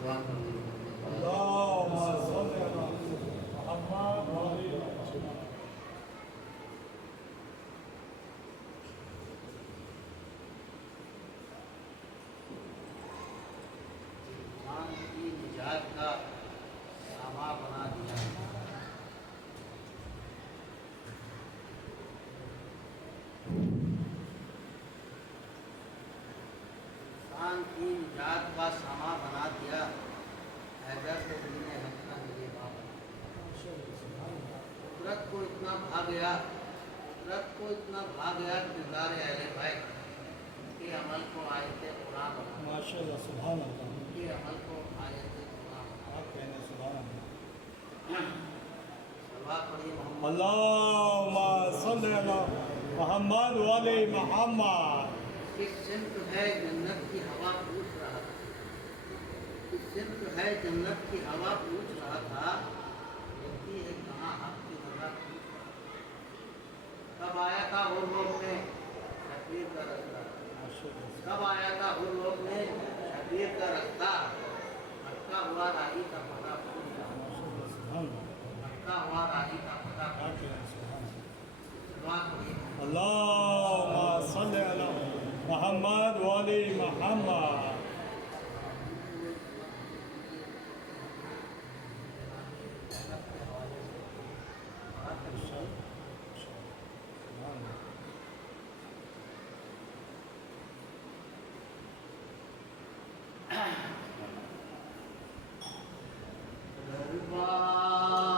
اللهم صل على محمد وعلى انسان کی نجات کا سامان بنا دیا. انسان کی نجات کا سامان بنا دیا. حیدر کو دین حق کا نگہباں بنا دیا. قدرت کو اتنا بھا گیا کردار اہل بیت کے عمل کو آیت قرآن بنا. ماشاءاللہ سبحان اللہ. کے عمل کو آیت قرآن بنا. آپ کہنے سبحان اللہ. صلوات پڑھیے محمد. اللهم صل على محمد وعلى محمد. ایک سمت ہے جنت کی ہوا پوچھ رہا تھا. ایک سمت ہے جنت کی ہوا پوچھ رہا تھا. ملتی ہے کہاں حق کی نظر. کب آیا تھا ہر لوگ میں شبیر کا رستہ. کب آیا تھا ہر لوگ میں شبیر کا رستہ. مکہ ہوا راہی کا پتہ بھول گیا. مکہ ہوا راہی کا پتہ بھول گیا. صلوات پڑھیے. اللهم صل على محمد وعلى محمد.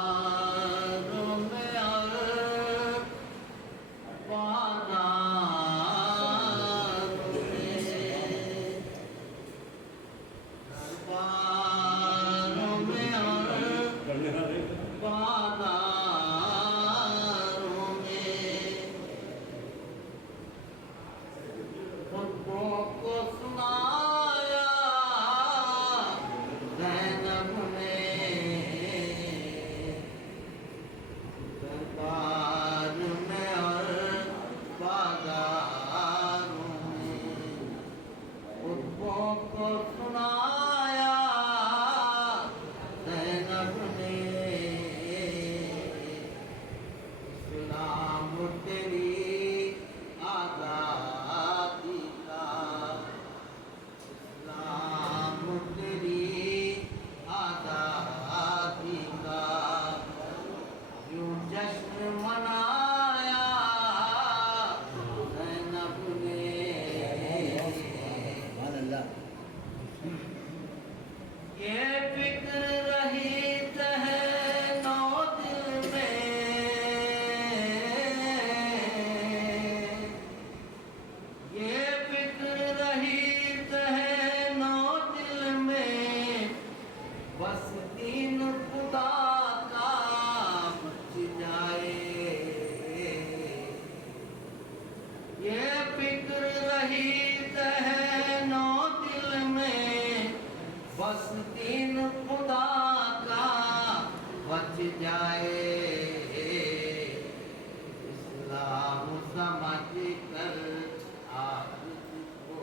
درباروں میں اور بازاروں میں. درباروں میں اور بازاروں میں خطبوں کو سنایا زینب نے. دربار میں اور بازاروں میں خطبوں کو سنایا زینب نے. اسلام تیری آزادی کا. اسلام تیری آزادی کا یوں جشن منایا زینب نے. یہ فکر رہی ذہنو دل میں. یہ فکر رہی ذہنو دل میں. بس دین خدا کا بچ جائے. یہ فکر رہی ذہنو دل میں. بس دین خدا کا بچ جائے. اسلام سمجھ کر آپ کو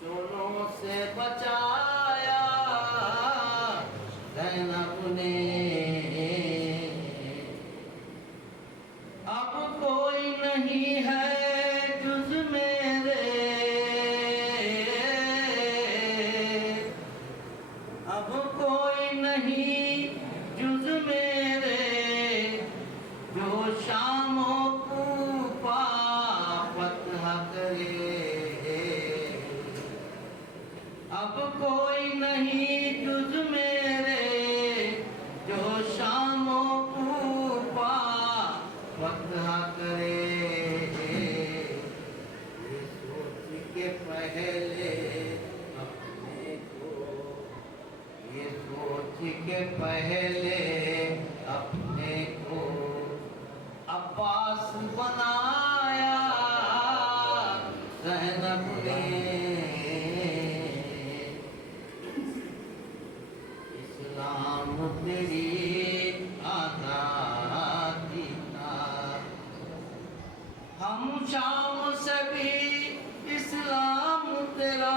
شولوں سے بچایا زینب نے. اب کوئی نہیں ہے جز میرے. اب کوئی نہیں جز میرے جو شام و کوفہ فتح کرے. اب کوئی نہیں جز میرے جو شام و کوفہ فتح کرے. یہ سوچ کے پہلے اپنے کو. یہ سوچ کے پہلے اپنے کو عباس بنایا زینب نے. اسلام تیری آزادی کا. ہم شام سے بھی اسلام تیرا.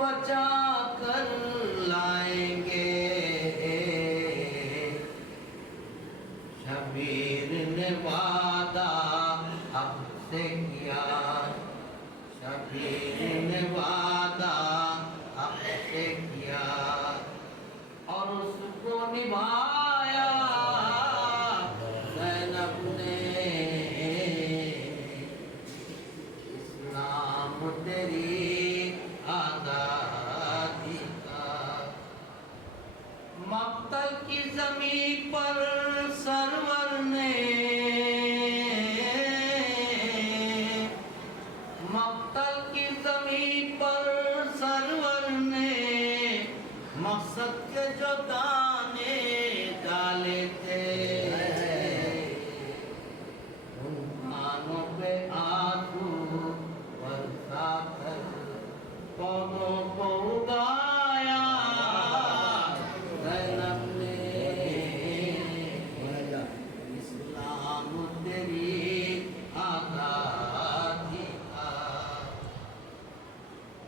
بچا کر لائیں گے شبیر نے وعدہ حق سے کیا شبیر نے وعدہ حق سے کیا اور اس کو نبھایا زینب نے اسلام تیری آزادی کا مقتل کی زمین پر سرور نے مقتل کی زمین پر سرور نے مقصد کے جو دانے ڈالے تھے ان کانوں پہ آنسو برسا کر پودوں کو اگایا زینب نے اسلام تیری آزادی کا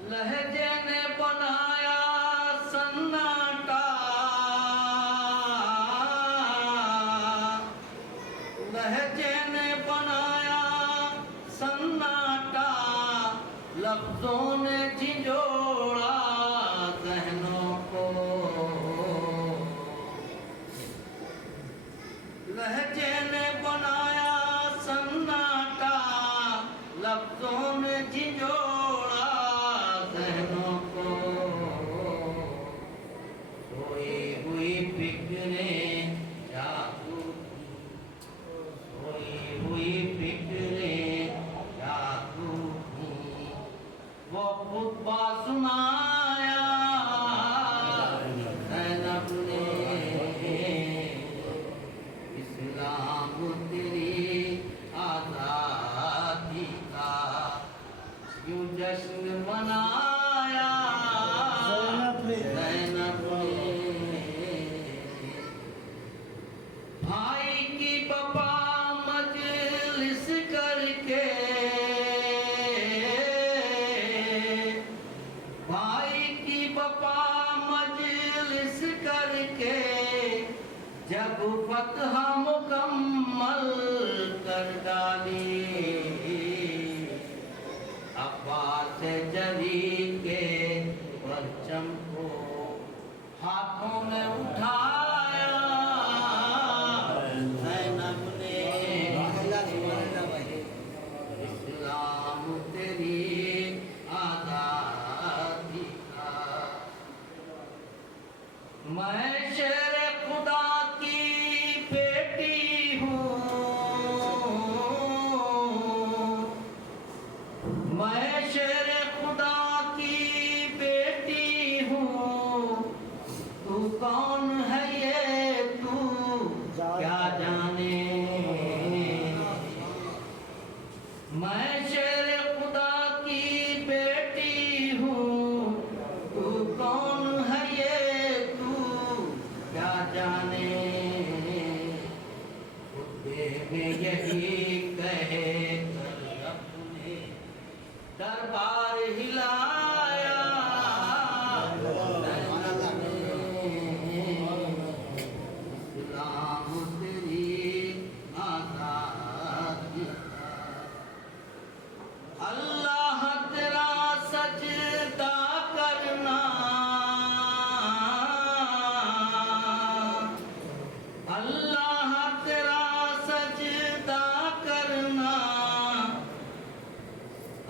لہجے نے بنایا سناٹا لہجے نے بنایا سناٹا لفظوں نے جھنجھوڑا ذہنوں کو لہجے نے بنایا سناٹا لفظوں نے جھنجھوڑا ذہنوں کو سوئی ہوئی فکریں جاگو سوئی ہوئی فکریں جاگو وہ خطبہ سنایا زینب نے اسلام تیری آزادی کا یوں جشن منایا زینب نے بھائی کی بپا مجلس کر کے بھائی کی بپا مجلس کر کے جب فتح مکمل کر ڈالی عباس جری کے پرچم کو ہاتھوں میں اٹھایا زینب نے اسلام تیری آزادی کا میں شیر خدا کی بیٹی ہوں میں شیر خدا کی بیٹی ہوں تو کون ہے یہ تو کیا جانے میں شیر خدا کی بیٹی ہوں تو کون ہے یہ تو کیا جانے خطبے میں یہی کہے کر رب نے دربار ہلایا اسلام تیری آزادی کا اللہ تیرا سجدہ کرنا اللہ تیرا سجدہ کرنا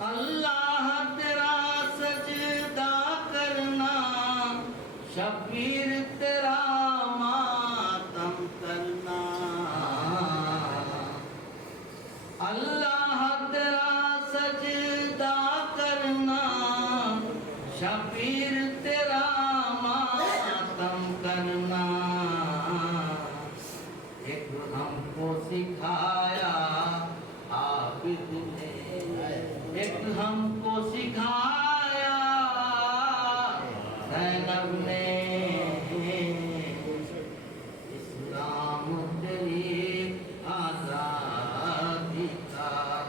اللہ تیرا سجدہ کرنا شبیر تیرا ماتم کرنا اللہ تیرا سجدہ کرنا شبیر تیرا ماتم کرنا ایک ہم کو سکھایا عابد نے ایک ہم کو سکھایا زینب نے اسلام تیری آزادی کا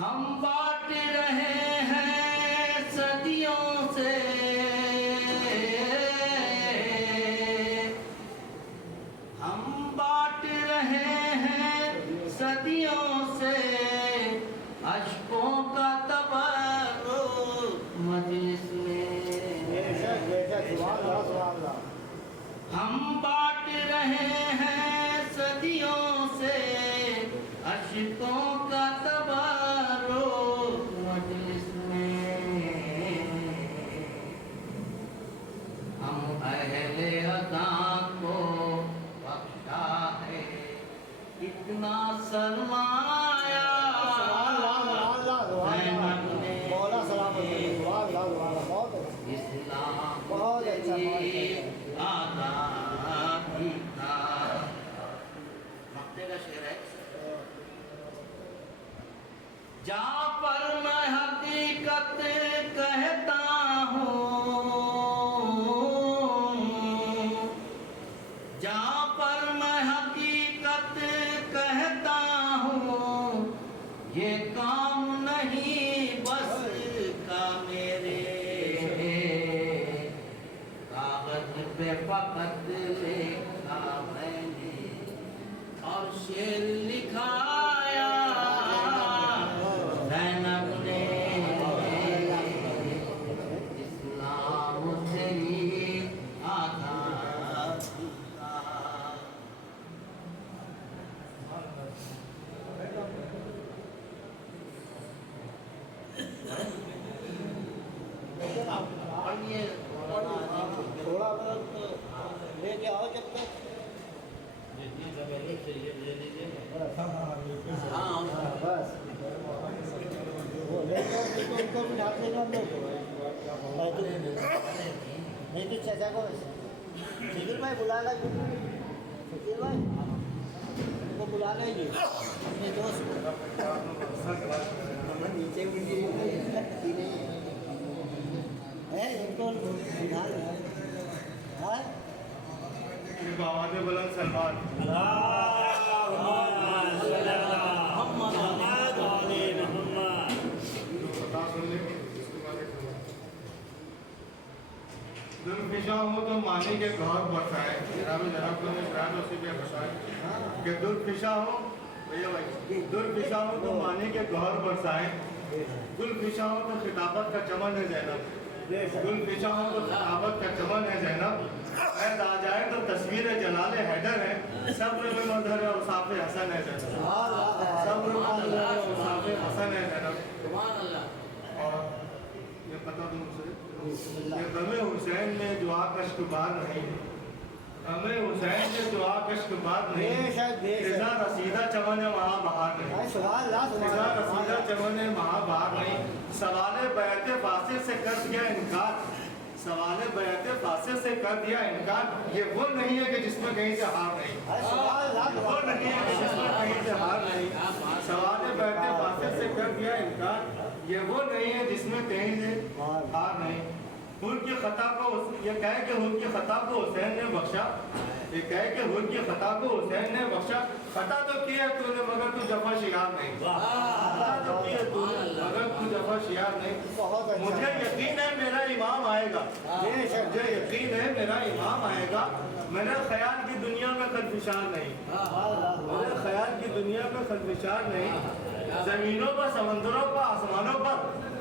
ہم بانٹ رہے ہیں ہم بانٹ رہے ہیں صدیوں سے عشقوں کا تبارک مجلس میں، ہم اہل اذاں کو بخشا ہے اتنا سرمایہ زینب نے اسلام تیری آزادی کا۔ مقتے کا شعر ہے، جہاں پر میں حقیقت کہتا ہوں، جہاں پر میں حقیقت کہتا ہوں، یہ کام نہیں بس کا میرے، کاغذ پہ فقط لکھا میں نے اور شعر لکھایا زینب نے، اسلام تیری آزادی کا۔ اور یہ تھوڑا بہت لے کے آؤ جب تک جتنی ضرورت چاہیے لے لیجیے۔ ہاں بس وہ لے جاؤ ان کو بھی ڈھانپ لے جاؤ نہیں تو چچا کو شکیل بھائی بلا لا، شکیل بھائی ان کو بلا لیں گے اپنے دوست کو، نیچے بھی ہے ان کو بلا لیں۔ آواز بلند سلمان دلفشاں ہو تو مانی کے گہر برسائے، جناب کو نے شاید اسی پہ بتائے کہ دلفشاں ہو، دلفشاں ہو تو مانی کے گہر برسائے، دلفشاں ہو تو خطابت کا چمن ہے زینب، دلفشاں ہو تو خطابت کا چمن ہے زینب، عید آ جائے تو تصویر جلال حیدر ہے، صبر میں مظہر اوصاف حسن ہے زینب، صبر میں مظہر اوصاف حسن ہے زینب۔ اور یہ پتہ دوں سے کہ غم حسین میں جو آکش بار نہیں، غم حسین میں جو آکش بار نہیں، اذا رسیدہ چمن وہاں بہار نہیں، اذا رسیدہ چمن وہاں بہار نہیں۔ سوال بیعت فاصل سے کر دیا انکار، سوال بیعت فاصل سے کر دیا انکار، یہ وہ نہیں ہے کہ جس میں کہیں سے ہار نہیں، وہ نہیں ہے کہ جس میں کہیں سے ہار نہیں۔ سوال بیعت فاصل سے کر دیا انکار، یہ وہ نہیں ہے جس میں کہیں سے ہار نہیں۔ ان کی خطا کو یہ کہے کہ ان کی خطا کو حسین نے بخشا، یہ کہے کہ ان کی خطا کو حسین نے بخشا، خطا تو کی ہے تو نے مگر تو جفا شیار نہیں، خطا تو کی ہے تو نے مگر تو جفا شیار نہیں۔ مجھے یقین ہے میرا امام آئے گا، مجھے یقین ہے میرا امام آئے گا، میرے خیال کی دنیا میں خدمشار نہیں، میرے خیال کی دنیا میں خدمشار نہیں۔ زمینوں پر سمندروں پر آسمانوں پر،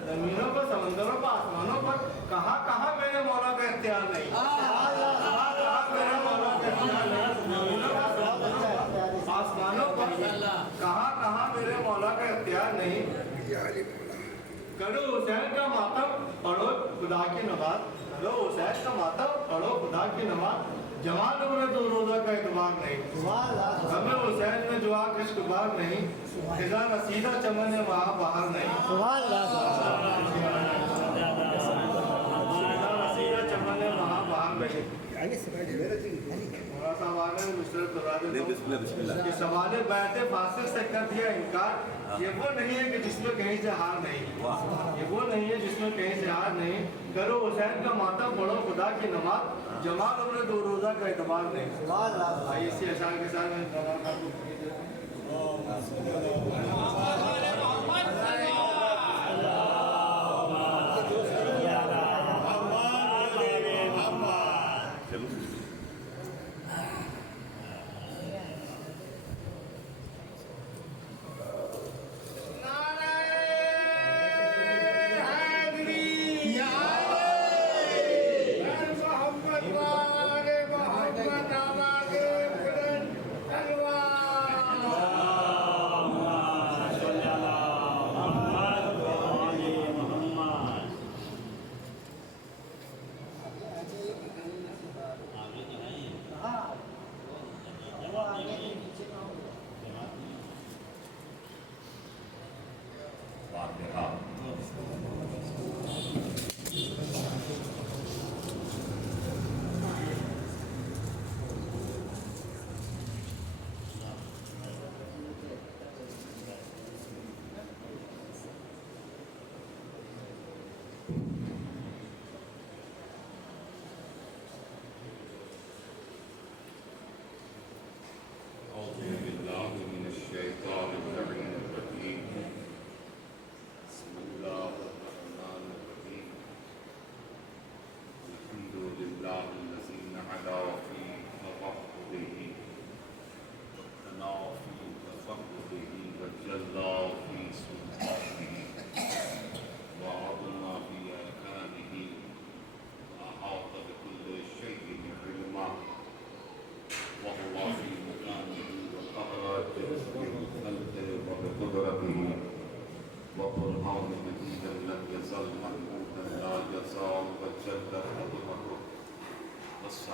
زمینوں پر سمندروں پر آسمانوں پر، کہاں کہاں میرے مولا کا اختیار نہیں، کہاں کہاں میرے مولا کا اختیار نہیں۔ زمینوں پر سمندروں پر آسمانوں پر، کہاں کہاں میرے مولا کا اختیار نہیں۔ کرو حسین کا ماتم پڑھو خدا کی نماز، کرو حسین کا ماتم پڑھو خدا کی نماز، جوان عمر دو روزہ کا اعتبار نہیں، ہمیں حسین میں جو آکش بار نہیں، خزاں رسیدہ چمن ہے وہاں باہر نہیں، خزاں رسیدہ چمن ہے وہاں باہر نہیں۔ تھوڑا سا آواز ہے مسٹر کہ سوال بیعت فاصل سے کر دیا انکار، یہ وہ نہیں ہے کہ جس میں کہیں سے ہار نہیں، یہ وہ نہیں ہے جس میں کہیں سے ہار نہیں۔ کرو حسین کا ماتم پڑھو خدا کی نماز، جمال عمر دو روزہ کا اعتبار نہیں۔ آئیے اسی اشعار کے ساتھ میں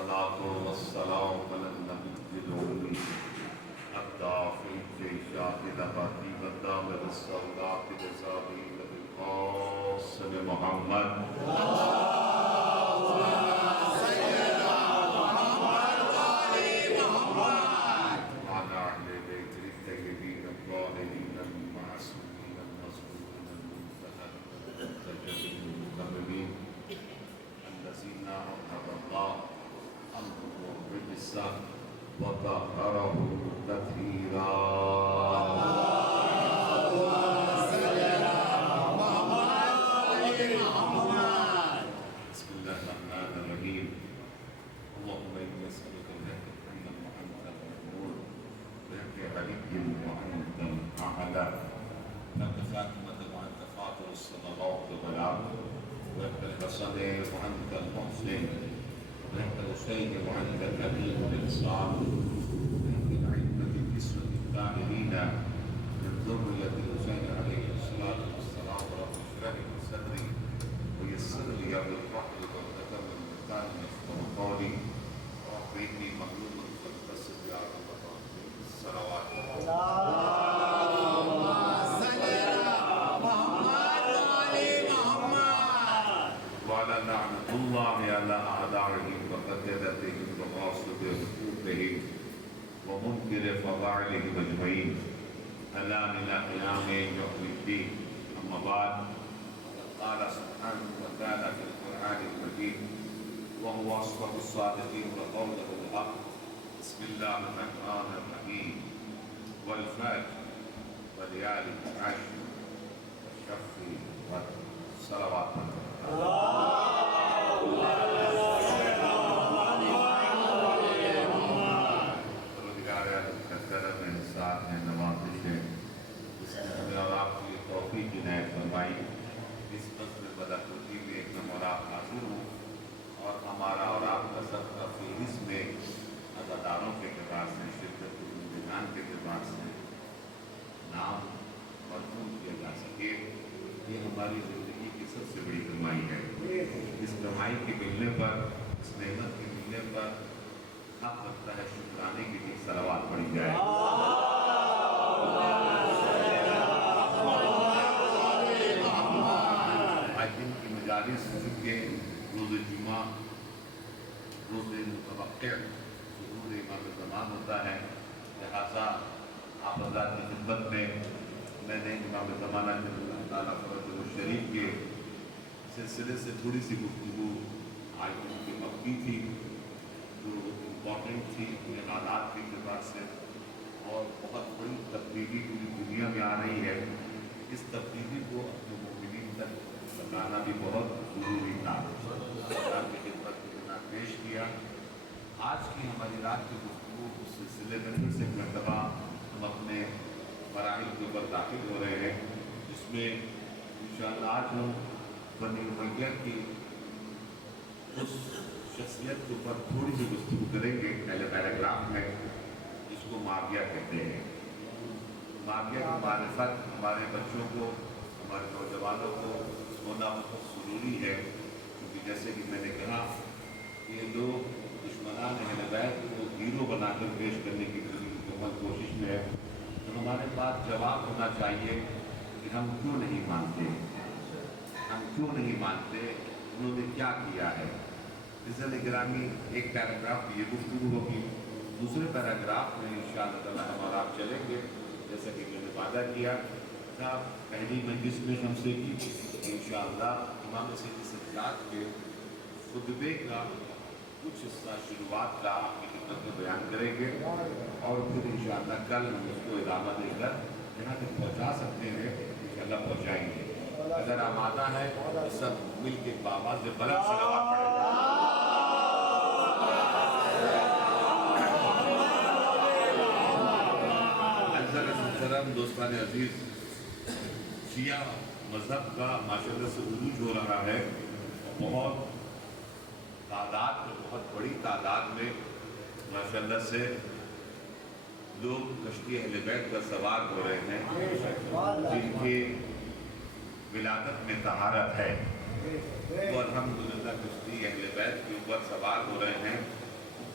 الصلاة والسلام على النبي الأمي الدافع شاهد خاتم الدامر السوداء بزابيل القاسم محمد وعلى أهل بيته الطيبين الطاهرين المعصومين المصفوفين المنتجبين المكرمين الذين أطهر الله عنهم الرجس وطهره تطهيرا. بسم الله الرحمن الرحيم. اللهم إني أسألك الهدى أن وأنت المأمور بك علي وأنت الأعلى لك فاطمة وأنت فاطر السماوات والأرض ولك الحسن وأنت المحسن ولك الحسين وأنت الأمين الإحسان ولك العلم بالكسوة الطاهرين من ذرية الحسين عليه الصلاة والسلام. رب اشرح لي صدري ويسر لي أمري واحلل عقدة من لساني يفقهوا قولي رب إني مغلوب فانتصر يا رب الصلوات. وعلى لعنة الله على أعدائهم وقتلتهم وغاصب حقوقهم ومنكر فضائلهم أجمعين ألا إلى قيام يوم الدين. أما بعد قال سبحانه وتعالى في القرآن المجيد وهو أصدق الصادقين وقوله الحق. بسم الله الرحمن الرحيم والفجر وليالي العشر والشفع والصلوات. اور ہمارا اور آپ کا سب کا فہرست میں عزاداروں کے اعتبار سے شرکت المدینان کے اعتبار سے نام مرحوم کیا جا سکے یہ ہماری زندگی کی سب سے بڑی کمائی ہے. اس کمائی کے ملنے پر اس نعمت کے ملنے پر حق لگتا ہے شکرانے کے لیے صلوات پڑھی جائے. آج دن کی مجالس چونکہ روز جمعہ روز متوقع ظہور امام زمان ہوتا ہے لہٰذا آپ حضرات کی خدمت میں میں نے امام زمانہ اللہ تعالیٰ فرج الشریف کے سلسلے سے تھوڑی سی گفتگو آج ان کی مبنی تھی جو امپورٹنٹ تھی اپنے حالات کے اعتبار سے اور بہت بڑی تبدیلی پوری دنیا میں آ رہی ہے. اس تبدیلی کو اپنے مومنین تک بتانا بھی بہت ضروری تھا. آپ کی خدمت کو میں پیش کیا. آج کی ہماری رات کی گفتگو اس سلسلے میں پھر سے ایک مرتبہ ہم اپنے مراحل کے اوپر داخل ہو رہے ہیں جس میں انشاءاللہ آج ہم بنی امیہ کی اس شخصیت کے اوپر تھوڑی سی گفتگو کریں گے. پہلے پیراگراف میں جس کو معاویہ کہتے ہیں. معاویہ کی معرفت ہمارے بچوں کو ہمارے نوجوانوں کو ہونا بہت ضروری ہے کیونکہ جیسے کہ میں نے کہا یہ لوگ دشمنان اہل بیت کو ہیرو بنا کر پیش کرنے کی مکمل کوشش میں ہے. تو ہمارے پاس جواب ہونا چاہیے کہ ہم کیوں نہیں مانتے انہوں نے کیا کیا ہے. عزت گرامی ایک پیراگراف کی یہ گفتگو ہوگی. دوسرے پیراگراف میں انشاءاللہ تعالیٰ ہم اور آپ چلیں گے جیسا کہ میں نے وعدہ کیا تھا پہلی مجلس میں ہم سے کی انشاءاللہ امام سید سجاد کے خطبے کا کچھ حصہ شروعات کا آپ کی خدمت میں بیان کریں گے اور پھر انشاءاللہ کل ہم اس کو ادامہ دے کر جہاں تک پہنچا سکتے ہیں انشاءاللہ پہنچائیں گے. اگر آمادہ ہے تو سب مل کے بآواز بلند صلوات پڑھیں. دوستان عزیز شیعہ مذہب کا ماشاءاللہ سے عروج ہو رہا ہے. بہت بڑی تعداد میں ماشاءاللہ سے لوگ کشتی اہل بیت پر سوار ہو رہے ہیں جن کی ولادت میں طہارت ہے. وہ الحمدللہ کشتی اہل بیت کے اوپر سوار ہو رہے ہیں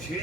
6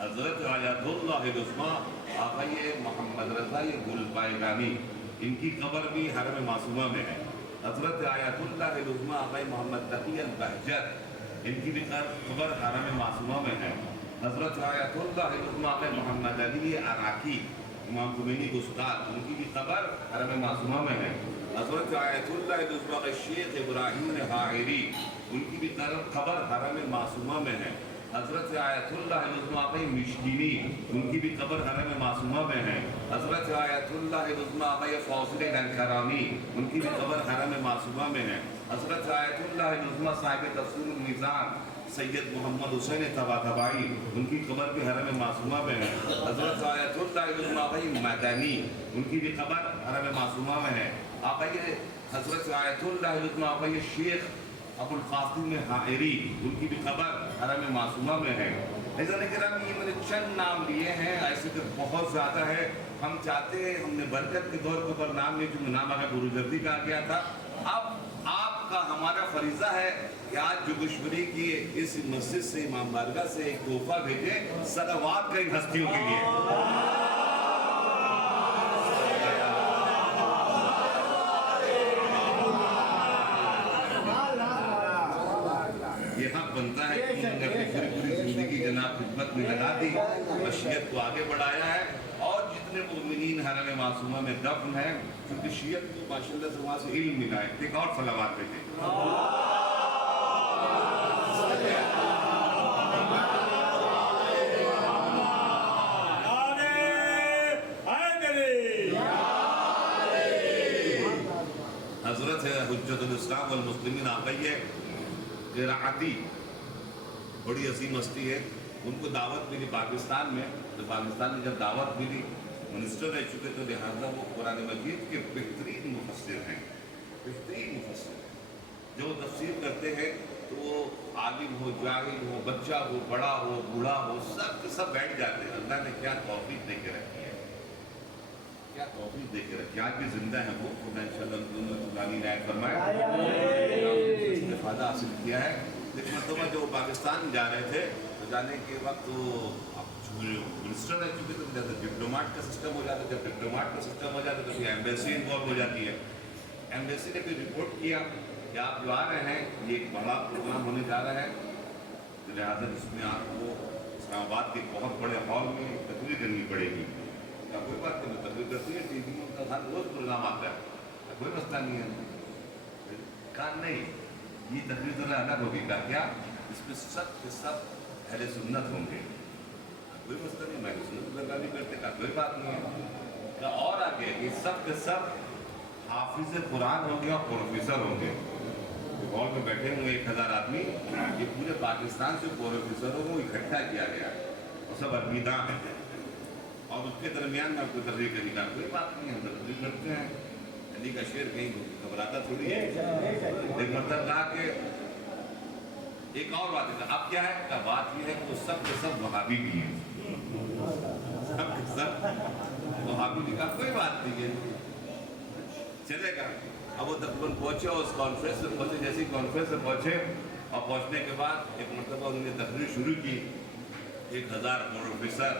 حضرت آیتُ اللہ العظمیٰ آقای محمد رضا گلپائگانی، ان کی قبر بھی حرم معصومہ میں ہے۔ حضرت آیتُ اللہ العظمیٰ آقای محمد تقی البہجت، ان کی بھی قبر حرم معصومہ میں ہے۔ حضرت آیتُ اللہ العظمیٰ آقای محمد علی عراقی، امام خمینی کے استاد، ان کی بھی قبر حرم معصومہ میں ہے۔ حضرت آیتُ اللہ العظمیٰ شیخ ابراہیم حائری، ان کی بھی قبر حرم معصومہ میں ہے۔ حضرت آیتُ اللہ العظمیٰ آقای مشکینی، ان کی بھی قبر حرم معصومہ میں ہے۔ حضرت آیتُ اللہ العظمیٰ آقای فاضل لنکرانی، ان کی بھی قبر حرم معصومہ میں ہے۔ حضرت آیتُ اللہ العظمیٰ صاحب تفسیر المیزان سید محمد حسین طباطبائی، ان کی قبر بھی حرم معصومہ میں ہے۔ حضرت آیتُ اللہ العظمیٰ آقای مدنی، ان کی بھی قبر حرم معصومہ میں ہے۔ آقای حضرت آیتُ اللہ العظمیٰ آقای شیخ ابو القاسم حائری، ان کی بھی قبر حرم معصومہ میں ہے۔ عزیزان کرام، یہ میں نے چند نام لیے ہیں، ایسے تو بہت زیادہ ہے۔ ہم چاہتے ہیں، ہم نے برکت کے دور کے اوپر نام لیے، چونکہ نام آگے بروجردی کہا گیا تھا۔ اب آپ کا ہمارا فریضہ ہے کہ آج جو گشبری کی اس مسجد سے، امام بارگاہ سے ایک تحفہ بھیجیں صلوات کا ان ہستیوں کے لیے۔ یہ حق بنتا ہے کہ انہوں نے اپنی پوری زندگی جناب خدمت میں لگا دی، مشیت کو آگے بڑھایا ہے، اور جتنے مومنین حرم معصومہ میں دفن ہیں، کیونکہ شیعت کو ماشاءاللہ سے وہاں سے علم ملا ہے۔ ایک اور صلوات بھیجیں۔ حضرت حجت الاسلام والمسلمین آقای قراعتی، بڑی عظیم ہستی ہے، ان کو دعوت ملی پاکستان میں، تو پاکستان میں جب دعوت ملی، منسٹر رہ چکے، تو لہٰذا وہ قرآن مجید کے بہترین مفسر ہیں، بہترین مفسر ہیں۔ جو تفسیر کرتے ہیں تو وہ عالم ہو، جاہل ہو، بچہ ہو، بڑا ہو، بوڑھا ہو، سب کے سب بیٹھ جاتے ہیں۔ اللہ نے کیا توفیق دے کے رکھی ہے، کیا توفیق دے کے رکھی ہے۔ آج بھی زندہ ہیں وہ، خدا انشاءاللہ عنایت فرمائے، استفادہ حاصل کیا ہے۔ ایک مرتبہ جو پاکستان جا رہے تھے، تو جانے کے وقت وہ منسٹر رہ چکے تھے، جیسے ڈپلوماٹ کا سسٹم ہو جاتا ہے، جب ڈپلوماٹ کا سسٹم ہو جاتا ہے تو پھر ایمبیسی انوالو ہو جاتی ہے۔ ایمبیسی نے پھر رپورٹ کیا کہ آپ جو آ رہے ہیں، یہ ایک بڑا پروگرام ہونے جا رہا ہے، لہٰذا جس میں آپ کو اسلام آباد کے بہت بڑے ہال میں تقریر کرنی پڑے گی۔ کیا کوئی بات نہیں، تقریر کرتی ہے، ٹی وی میں ہر روز پروگرام آتا ہے، کوئی مسئلہ نہیں ہے۔ کہا نہیں، یہ تقریر ذرا الگ ہوگی۔ کہا کیا؟ اس میں سب کے سب اہل سنت ہوں گے۔ کوئی مسئلہ نہیں، میں سنت لگا نہیں کرتے۔ کہا کوئی بات نہیں ہے۔ کہا اور آگے یہ سب کے سب حافظ قرآن ہوں گے اور پروفیسر ہوں گے۔ ہال میں بیٹھے ہوئے 1000 آدمی، یہ پورے پاکستان سے پروفیسروں کو اکٹھا کیا گیا اور سب عربیداں ہیں، اور اس کے درمیان میں آپ کو تقریر کرنے کا کوئی بات نہیں، ہم تقریر کرتے ہیں۔ علی کا شعر کہیں گھبراتا تھوڑی ہے۔ ایک مطلب کہا کہ ایک اور بات ہے، اب کیا ہے؟ کہ بات یہ ہے کہ وہ سب کے سب وہابی بھی ہیں، سب کے سب وہابی بھی۔ کہا کوئی بات نہیں ہے، چلے گا۔ اب وہ تقریباً پہنچے اور اس کانفرنس میں پہنچے، جیسے کانفرنس میں پہنچے اور پہنچنے کے بعد ایک مرتبہ انہوں نے تقریر شروع کی۔ 1000 پروفیسر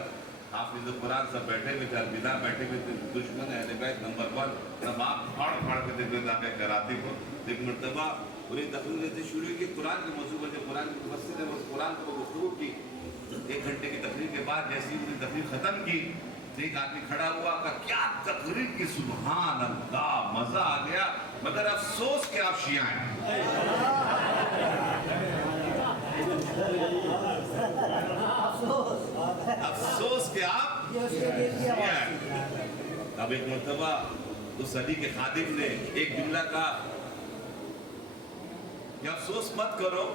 حافظ قرآن سب بیٹھے ہوئے تھے، الوداع بیٹھے ہوئے تھے، دشمن اہل بیت نمبر 1، سب آپ پھاڑ پھاڑ کے دیکھ رہے تھے کراتی کو۔ ایک مرتبہ انہیں تقریر سے شروع کی، قرآن کے موضوع پر، جو قرآن کی مفسر ہے وہ قرآن کو گفتگو کی۔ 1 گھنٹے کی تقریر کے بعد جیسے ہی انہیں تقریر ختم کی، ایک آدمی کھڑا ہوا، کہا کیا تقریر کی، سبحان اللہ، مزہ آ گیا، مگر افسوس کہ آپ شیعہ ہیں۔ افسوس کہ آپ شیعہ ہیں۔ اب ایک مرتبہ اس علی کے خادم نے ایک جملہ کہا کہ افسوس مت کرو،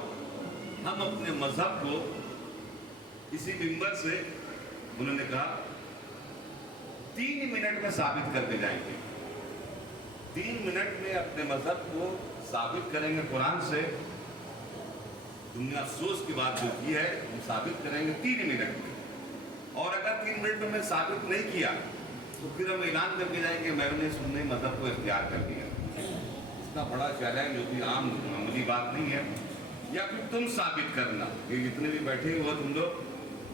ہم اپنے مذہب کو اسی منبر سے، انہوں نے کہا 3 منٹ میں ثابت کر کے جائیں گے، 3 منٹ میں اپنے مذہب کو ثابت کریں گے قرآن سے۔ تم نے افسوس کی بات جو کی ہے، ہم ثابت کریں گے 3 منٹ میں، اور اگر 3 منٹ میں ثابت نہیں کیا تو پھر ہم اعلان کر کے جائیں گے میں نے سننے مذہب کو اختیار کر دیا۔ اتنا بڑا چیلنج جو کہ عام معمولی بات نہیں ہے۔ یا پھر تم ثابت کرنا، یہ جتنے بھی بیٹھے ہوئے تم لوگ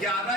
11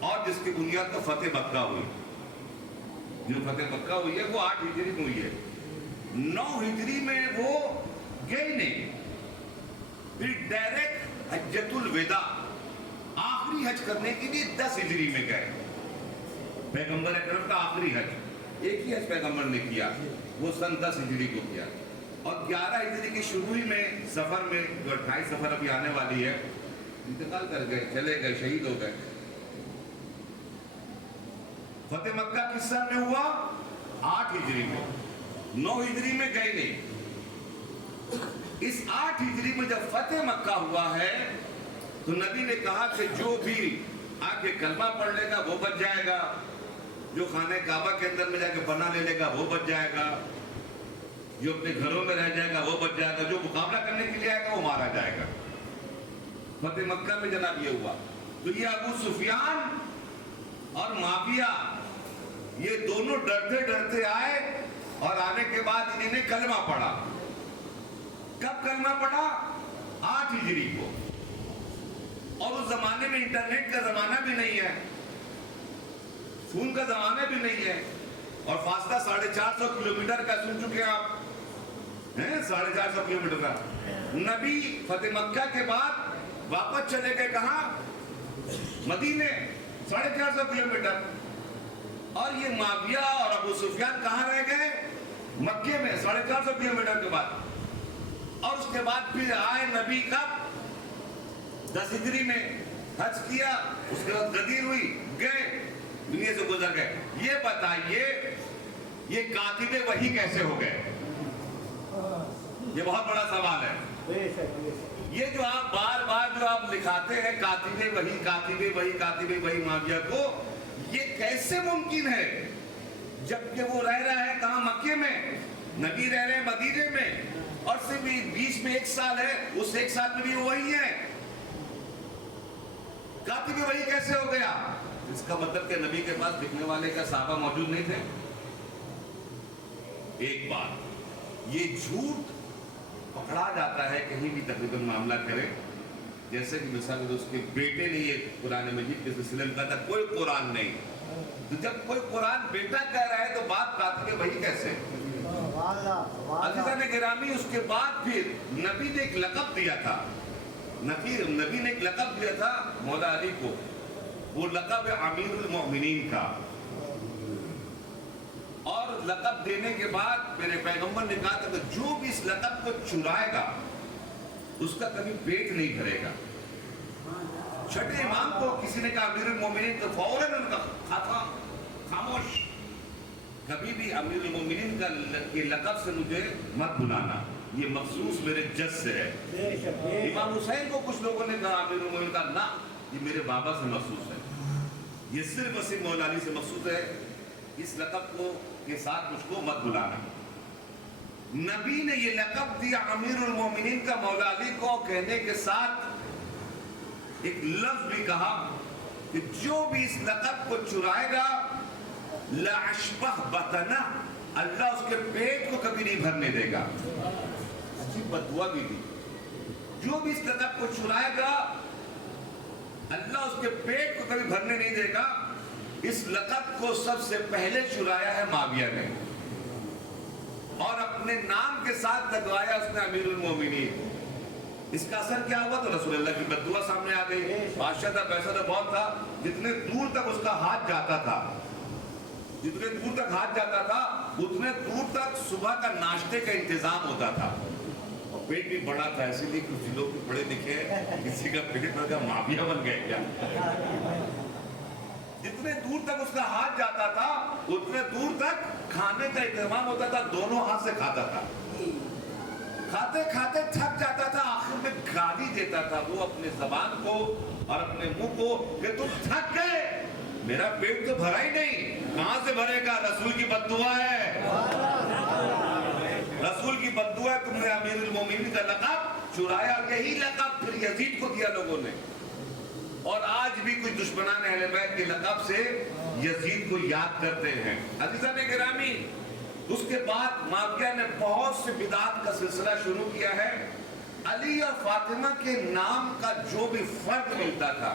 اور جس کی بنیاد تو فتح مکہ ہوئی. جو فتح مکہ ہوئی ہے وہ 8 ہجری میں ہوئی ہے. 9 ہجری میں وہ گئے نہیں، پھر ڈائریکٹ حجۃ الوداع آخری حج کرنے کے لیے 10 ہجری میں گئے. پیغمبر اکرم کا آخری حج، ایک ہی حج پیغمبر نے کیا، وہ سن 10 ہجری کو کیا. اور 11 ہجری کی شروع میں سفر میں، جو 28 سفر ابھی آنے والی ہے، انتقال کر گئے، چلے گئے، شہید ہو گئے. فتح مکہ کس سن میں ہوا؟ 8 ہجری میں. 9 ہجری میں گئے نہیں. اس 8 ہجری میں جب فتح مکہ ہوا ہے تو نبی نے کہا کہ جو بھی آ کے کلمہ پڑھ لے گا وہ بچ جائے گا، جو خانہ کعبہ کے اندر میں جا کے پناہ لے لے گا وہ بچ جائے گا، جو اپنے گھروں میں رہ جائے گا وہ بچ جائے گا، جو مقابلہ کرنے کے لیے آئے گا وہ مارا جائے گا. فتح مکہ میں جناب یہ ہوا. تو یہ ابو سفیان اور معاویہ یہ دونوں ڈرتے ڈرتے آئے، اور آنے کے بعد انہوں نے کلمہ پڑھا. کب کلمہ پڑھا؟ 8 ہجری کو. اور اس زمانے میں انٹرنیٹ کا زمانہ بھی نہیں ہے، فون کا زمانہ بھی نہیں ہے، اور فاصلہ 450 کلومیٹر کا، سن چکے ہیں آپ، 450 کلومیٹر کا. نبی فتح مکہ کے بعد واپس چلے گئے کہاں؟ مدینے، 450 کلومیٹر. اور یہ معاویہ اور ابو سفیان کہاں رہ گئے؟ مکے میں، 450 کلومیٹر کے بعد. اور اس کے بعد پھر آئے نبی کب؟ 10 ہجری میں حج کیا، اس کے بعد غدیر ہوئی، گئے، دنیا سے گزر گئے. یہ بتائیے یہ کاتب وحی کیسے ہو گئے؟ یہ بہت بڑا سوال ہے. یہ جو آپ بار بار جو آپ لکھاتے ہیں کاتب وحی، کاتب وحی، کاتب وحی معاویہ کو، یہ کیسے ممکن ہے جبکہ وہ رہ رہا ہے کہاں؟ مکے میں. نبی رہ رہے ہیں مدینے میں، اور صرف بیچ میں 1 سال ہے، اس 1 سال میں بھی وہی ہے. کاتب وحی کیسے ہو گیا؟ اس کا مطلب کہ نبی کے پاس لکھنے والے کا صحابہ موجود نہیں تھے. ایک بات، یہ جھوٹ پکڑا جاتا ہے کہیں بھی تقریباً معاملہ کرے، جیسے کہ مثال اس کے بیٹے نے یہ قرآن مجید کے سلسلے میں کہا تھا کوئی قرآن نہیں. تو جب کوئی قرآن بیٹا کہہ رہا ہے تو بات کاتب وحی کیسے؟ عزیزان گرامی، اس کے بعد پھر نبی نے ایک لقب دیا تھا، نبی نے ایک لقب دیا تھا مولا علی کو، وہ لقب ہے امیر المؤمنین کا. اور لقب دینے کے بعد میرے پیغمبر نے کہا تھا کہ جو بھی اس لقب کو چرائے گا اس کا کبھی پیٹ نہیں بھرے گا. چھٹے امام کو کسی نے کہا امیر المؤمنین تو فوراً ان کا کھاتا خاموش، کبھی بھی امیر المؤمنین کا یہ لقب سے مجھے مت بلانا، یہ مخصوص میرے جد سے ہے. امام حسین کو کچھ لوگوں نے کہا امیر المؤمنین کا، نہ، یہ میرے بابا سے مخصوص ہے، یہ صرف وسیم مولا علی سے مخصوص ہے، اس لقب کو کے ساتھ مجھ کو مت بلانا. نبی نے یہ لقب دیا امیر المومنین کا مولا علی کو، کہنے کے ساتھ ایک لفظ بھی کہا کہ جو بھی اس لقب کو چرائے گا لَعَشْبَحْ بَطَنَا، اللہ اس کے پیٹ کو کبھی نہیں بھرنے دے گا. عجیب بدعا بھی دی. جو بھی اس لقب کو چرائے گا اللہ اس کے پیٹ کو کبھی بھرنے نہیں دے گا. اس لقب کو سب سے پہلے چرایا ہے معاویہ نے، اور اپنے نام کے ساتھ لگوایا اس نے امیر المومنین. اس کا اثر کیا ہوا؟ تو رسول اللہ کی بددعا سامنے آ گئی. بادشاہ تھا، پیسہ تو بہت تھا، جتنے دور تک اس کا ہاتھ جاتا تھا، جتنے دور تک ہاتھ جاتا تھا اتنے دور تک صبح کا ناشتے کا انتظام ہوتا تھا. اور پیٹ بھی بڑا تھا، اسی لیے کچھ لوگ بھی پڑھے لکھے کسی کا پیٹ بڑھ گیا معاویہ بن گئے کیا. جتنے دور تک اس کا ہاتھ جاتا تھا اتنے دور تک کھانے کا اہتمام ہوتا تھا، دونوں ہاتھ سے کھاتا تھا. کھاتے کھاتے تھک جاتا تھا، آخر میں گالی دیتا تھا وہ اپنے زبان کو اور اپنے منہ کو کہ تم تھک گئے، میرا پیٹ تو بھرا ہی نہیں. کہاں سے بھرے گا؟ رسول کی بددعا ہے، رسول کی بددعا ہے. تم نے امیر المومنین کا لقب چرایا، یہی لقب پھر یزید کو دیا لوگوں نے. اور آج بھی کچھ دشمنان اہل بیت کے لقب سے یزید کو یاد کرتے ہیں. عزیزان گرامی، اس کے بعد معاویہ نے بہت سے بدعات کا سلسلہ شروع کیا ہے. علی اور فاطمہ کے نام کا جو بھی فرق ملتا تھا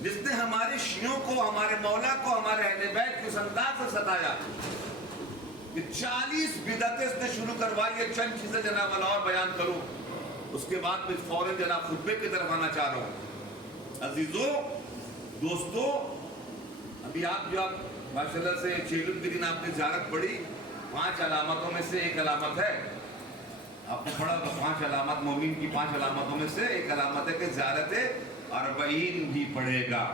جس نے ہمارے شیعوں کو، ہمارے مولا کو، ہمارے اہل بیت کو اس انداز سے ستایا کہ 40 بدعتیں اس نے شروع کروائی ہے. چند چیزیں جناب والا اور بیان کروں، اس کے بعد میں فوراً جناب خطبے کی طرف آنا چاہ رہا ہوں. عزیزوں، دوستوں، ابھی آپ ماشاءاللہ سے چیلم کے دن آپ نے زیارت پڑھی. 5 علامتوں میں سے ایک علامت ہے، آپ نے پڑھا ہوگا 5 علامات، مومن کی 5 علامتوں میں سے ایک علامت ہے کہ زیارت 40 بھی پڑھے گا.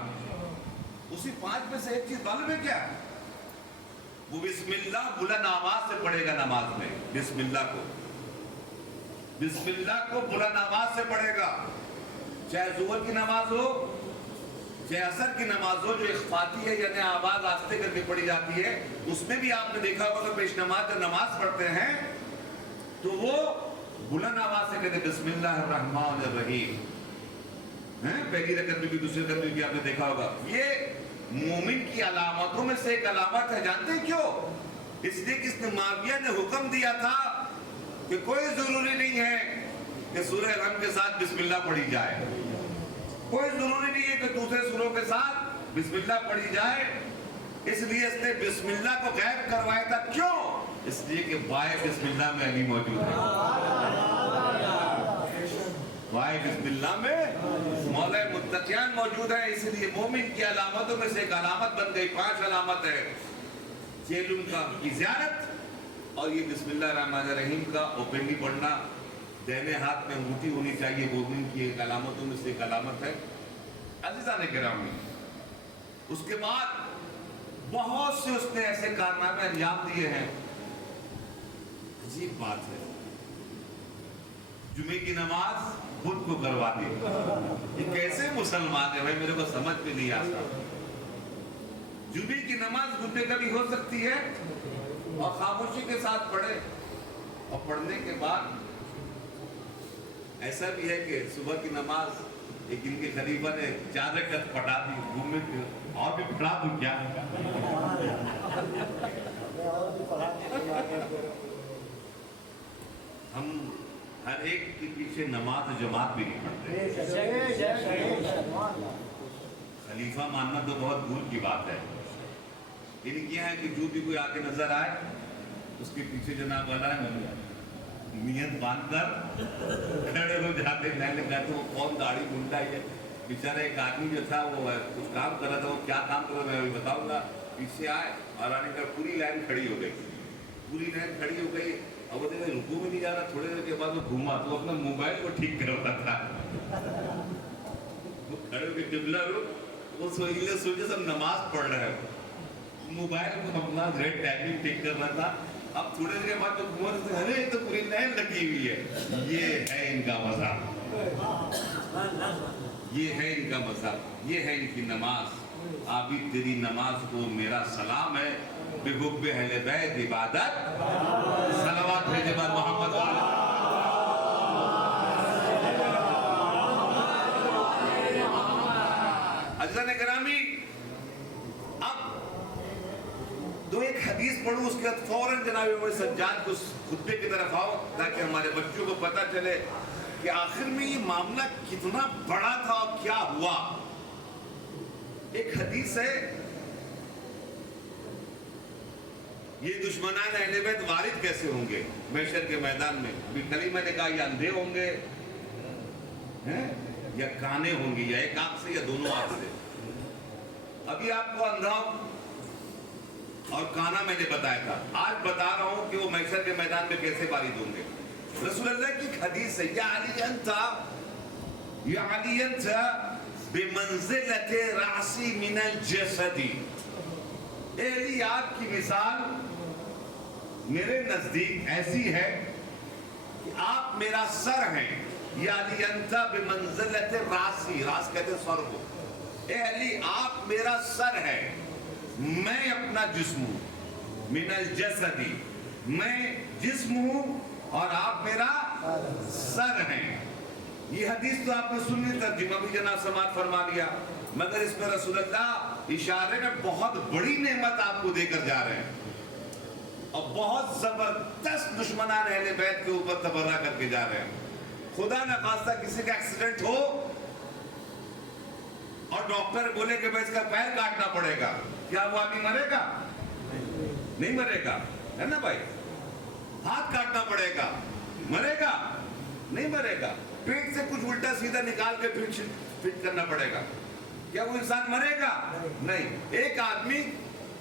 اسی 5 میں سے ایک چیز معلوم ہے کیا؟ وہ بسم اللہ بلند آواز سے پڑھے گا نماز میں. بسم اللہ کو بلند آواز سے پڑھے گا. چاہے ظہر کی نماز ہو، چاہے عصر کی نماز ہو، جو اخفاتی ہے یعنی آواز آہستہ کر کے پڑھی جاتی ہے، اس میں بھی آپ نے دیکھا ہوگا کہ پیش نماز جب نماز پڑھتے ہیں تو وہ بلند آواز سے کہتے ہیں بسم اللہ الرحمن الرحیم. پہلی رکعت میں بھی، دوسری رکعت میں بھی آپ نے دیکھا ہوگا. یہ مومن کی علامتوں میں سے ایک علامت ہے. جانتے ہیں کیوں؟ اس لیے کہ اس نے معاویہ نے حکم دیا تھا کہ کوئی ضروری نہیں ہے کہ سورہ الحمد کے ساتھ بسم اللہ پڑھی جائے. کوئی ضروری نہیں ہے کہ دوسرے سوروں کے ساتھ بسم اللہ پڑھی جائے. اس لیے اس نے بسم اللہ کو غائب کروایا تھا. کیوں؟ اس لیے کہ بائے بسم اللہ میں علی موجود ہے. بائے بسم اللہ میں مولا متقیان موجود ہے. اس لیے مومن کی علامتوں میں سے ایک علامت بن گئی. 5 علامت ہے چیلم کی زیارت، اور یہ بسم اللہ الرحمن الرحیم کا اوپنلی پڑھنا. دہنے ہاتھ میں انگوٹھی ہونی چاہیے. مومن کی ایک علامتوں میں سے ایک علامت ہے. عزیزان گرامی، اس کے بعد بہت سے اس نے ایسے کارنامے انجام دیے ہیں. عجیب بات ہے، جمعے کی نماز خود کو کروا دی. یہ کیسے مسلمان ہے بھائی؟ میرے کو سمجھ میں نہیں آتا. جمعے کی نماز خطبے کا بھی ہو سکتی ہے اور خاموشی کے ساتھ پڑھے، اور پڑھنے کے بعد ایسا بھی ہے کہ صبح کی نماز ایک ان کے خلیفہ نے 4 رکعت پڑھا دی. جمعے کی اور بھی پڑھا دوں کیا؟ ہم ہر ایک کے پیچھے نماز جماعت بھی نہیں پڑھتے. خلیفہ ماننا تو بہت دور کی بات ہے. یعنی کیا ہے کہ جو بھی کوئی آگے نظر آئے اس کے پیچھے جناب والا ہے نیت باندھ کر کھڑے ہو جاتے. میں نے کہا تو وہ کون داڑھی منڈا ہے؟ بیچارہ ایک آدمی جو تھا وہ کچھ کام کر رہا تھا. وہ کیا کام کر رہا میں ابھی بتاؤں گا. پیچھے آئے اور آنے کا پوری لائن کھڑی ہو گئی. پوری لائن کھڑی ہو گئی. اب وہ دیکھا رکو میں نہیں جا رہا. تھوڑے دیر کے بعد وہ گھوما تو اپنا موبائل کو ٹھیک کر رہا تھا. وہ کھڑے ہو کے قبلہ رخ، وہ سوچے سب نماز پڑھ رہے ہیں، موبائل کو اپنا ریڈ ٹائمنگ ٹھیک کر رہا تھا. اب تھوڑے دیر کے بعد جو گھوما تو ارے تو پوری لائن لگی ہوئی ہے. یہ ہے ان کا مزہ، یہ ہے ان کا مزہ، یہ ہے ان کی نماز. عابد تیری نماز کو میرا سلام ہے. بے حب اہل بیت عبادت، صلوات بھیجے بعد محمد والا. عزیزان گرامی، اب دو ایک حدیث پڑھوں، اس کے بعد فوراً جناب عمر سجاد کو خطبے کی طرف آؤ تاکہ ہمارے بچوں کو پتہ چلے کہ آخر میں یہ معاملہ کتنا بڑا تھا اور کیا ہوا. ایک حدیث ہے، یہ دشمنان اہل بیت وارد کیسے ہوں گے محشر کے میدان میں؟ کلی میں نے کہا یہ اندھے ہوں گے یا کانے ہوں گے، یا ایک آنکھ سے یا دونوں آنکھ سے. ابھی آپ کو اندھا اور کانا میں نے بتایا تھا. آج بتا رہا ہوں کہ وہ محشر کے میدان میں کیسے وارد ہوں گے. رسول اللہ کی حدیث ہے، یا علی انت بمنزلت رأسی من الجسدی. اے علی، آپ کی مثال میرے نزدیک ایسی ہے کہ آپ میرا سر ہیں. یا علی انت بمنزلت راسی، راس کہتے ہیں سر کو. اے علی، آپ میرا سر ہے، میں اپنا جسم ہوں. من الجسدی، میں جسم ہوں اور آپ میرا سر ہیں. یہ حدیث تو آپ نے سنی، ترجمہ بھی جناب سماعت فرما لیا، مگر اس میں رسول اللہ اشارے میں بہت بڑی نعمت آپ کو دے کر جا رہے ہیں اور بہت زبردست دشمنان اہل بیت کے اوپر تبرہ کر کے جا رہے ہیں. خدا نخواستہ کسی کا ایکسیڈنٹ ہو اور ڈاکٹر بولے کہ بھائی اس کا پیر کاٹنا پڑے گا، کیا وہ آدمی مرے گا؟ نہیں مرے گا، ہے نا بھائی؟ ہاتھ کاٹنا پڑے گا، مرے گا؟ نہیں مرے گا۔ پیٹ سے کچھ الٹا سیدھا نکال کے فٹ کرنا پڑے گا، کیا وہ انسان مرے گا؟ نہیں۔ ایک آدمی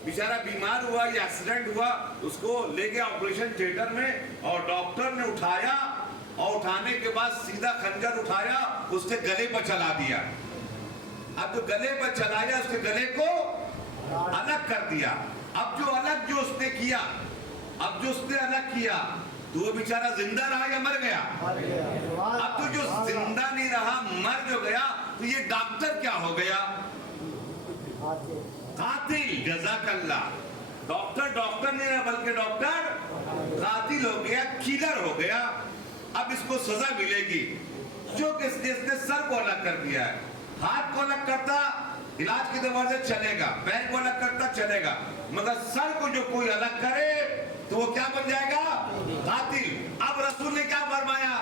بیچارہ بیمار ہوا یا ایکسیڈنٹ ہوا، اس کو لے گیا آپریشن تھیٹر میں اور ڈاکٹر نے اٹھایا اور اٹھانے کے بعد سیدھا خنجر اٹھایا، اس کے گلے پر چلا دیا۔ اب جو گلے پر چلایا اس کے گلے کو الگ کر دیا۔ اب جو اس نے کیا، اب جو اس نے الگ کیا تو وہ بیچارہ زندہ رہا یا مر گیا؟ اب تو جو زندہ نہیں رہا، مر جو گیا، تو یہ ڈاکٹر کیا ہو گیا؟ قاتل۔ جزاک اللہ۔ ڈاکٹر نہیں رہا بلکہ ڈاکٹر قاتل ہو گیا، کلر ہو گیا۔ اب اس کو سزا ملے گی جو کہ اس نے سر کو الگ کر دیا ہے۔ ہاتھ کو الگ کرتا علاج کے دوا سے چلے گا، پیر کو الگ کرتا چلے گا، مگر سر کو جو کوئی الگ کرے تو وہ کیا بن جائے گا؟ قاتل۔ اب رسول نے کیا فرمایا؟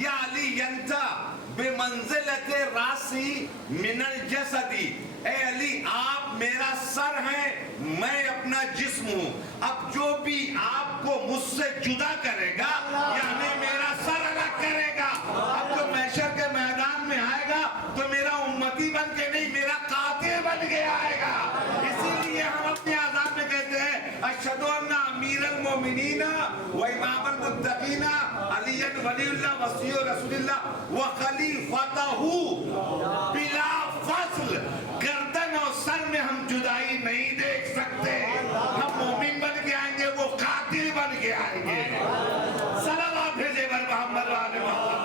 یا علی ینتا بمنزلت راسی من الجسدی، اے علی آپ میرا سر ہیں، میں اپنا جسم ہوں۔ اب جو بھی آپ کو مجھ سے جدا کرے گا یعنی میرا سر الگ کرے گا، اب جو محشر کے میدان میں آئے گا تو میرا امتی بن کے نہیں، میرا قاتل بن کے آئے گا۔ اسی لیے ہم اپنے آزاد میں کہتے ہیں اشہد ان امیر المومنین و امام المتقین علی ولی اللہ وصی رسول اللہ و خلیفتہ بلا فصل۔ گردن اور سر میں ہم جدائی نہیں دیکھ سکتے، ہم مومن بن کے آئیں گے، وہ قاتل بن کے آئیں گے۔ صلوات بھیجے بر محمد و آل محمد۔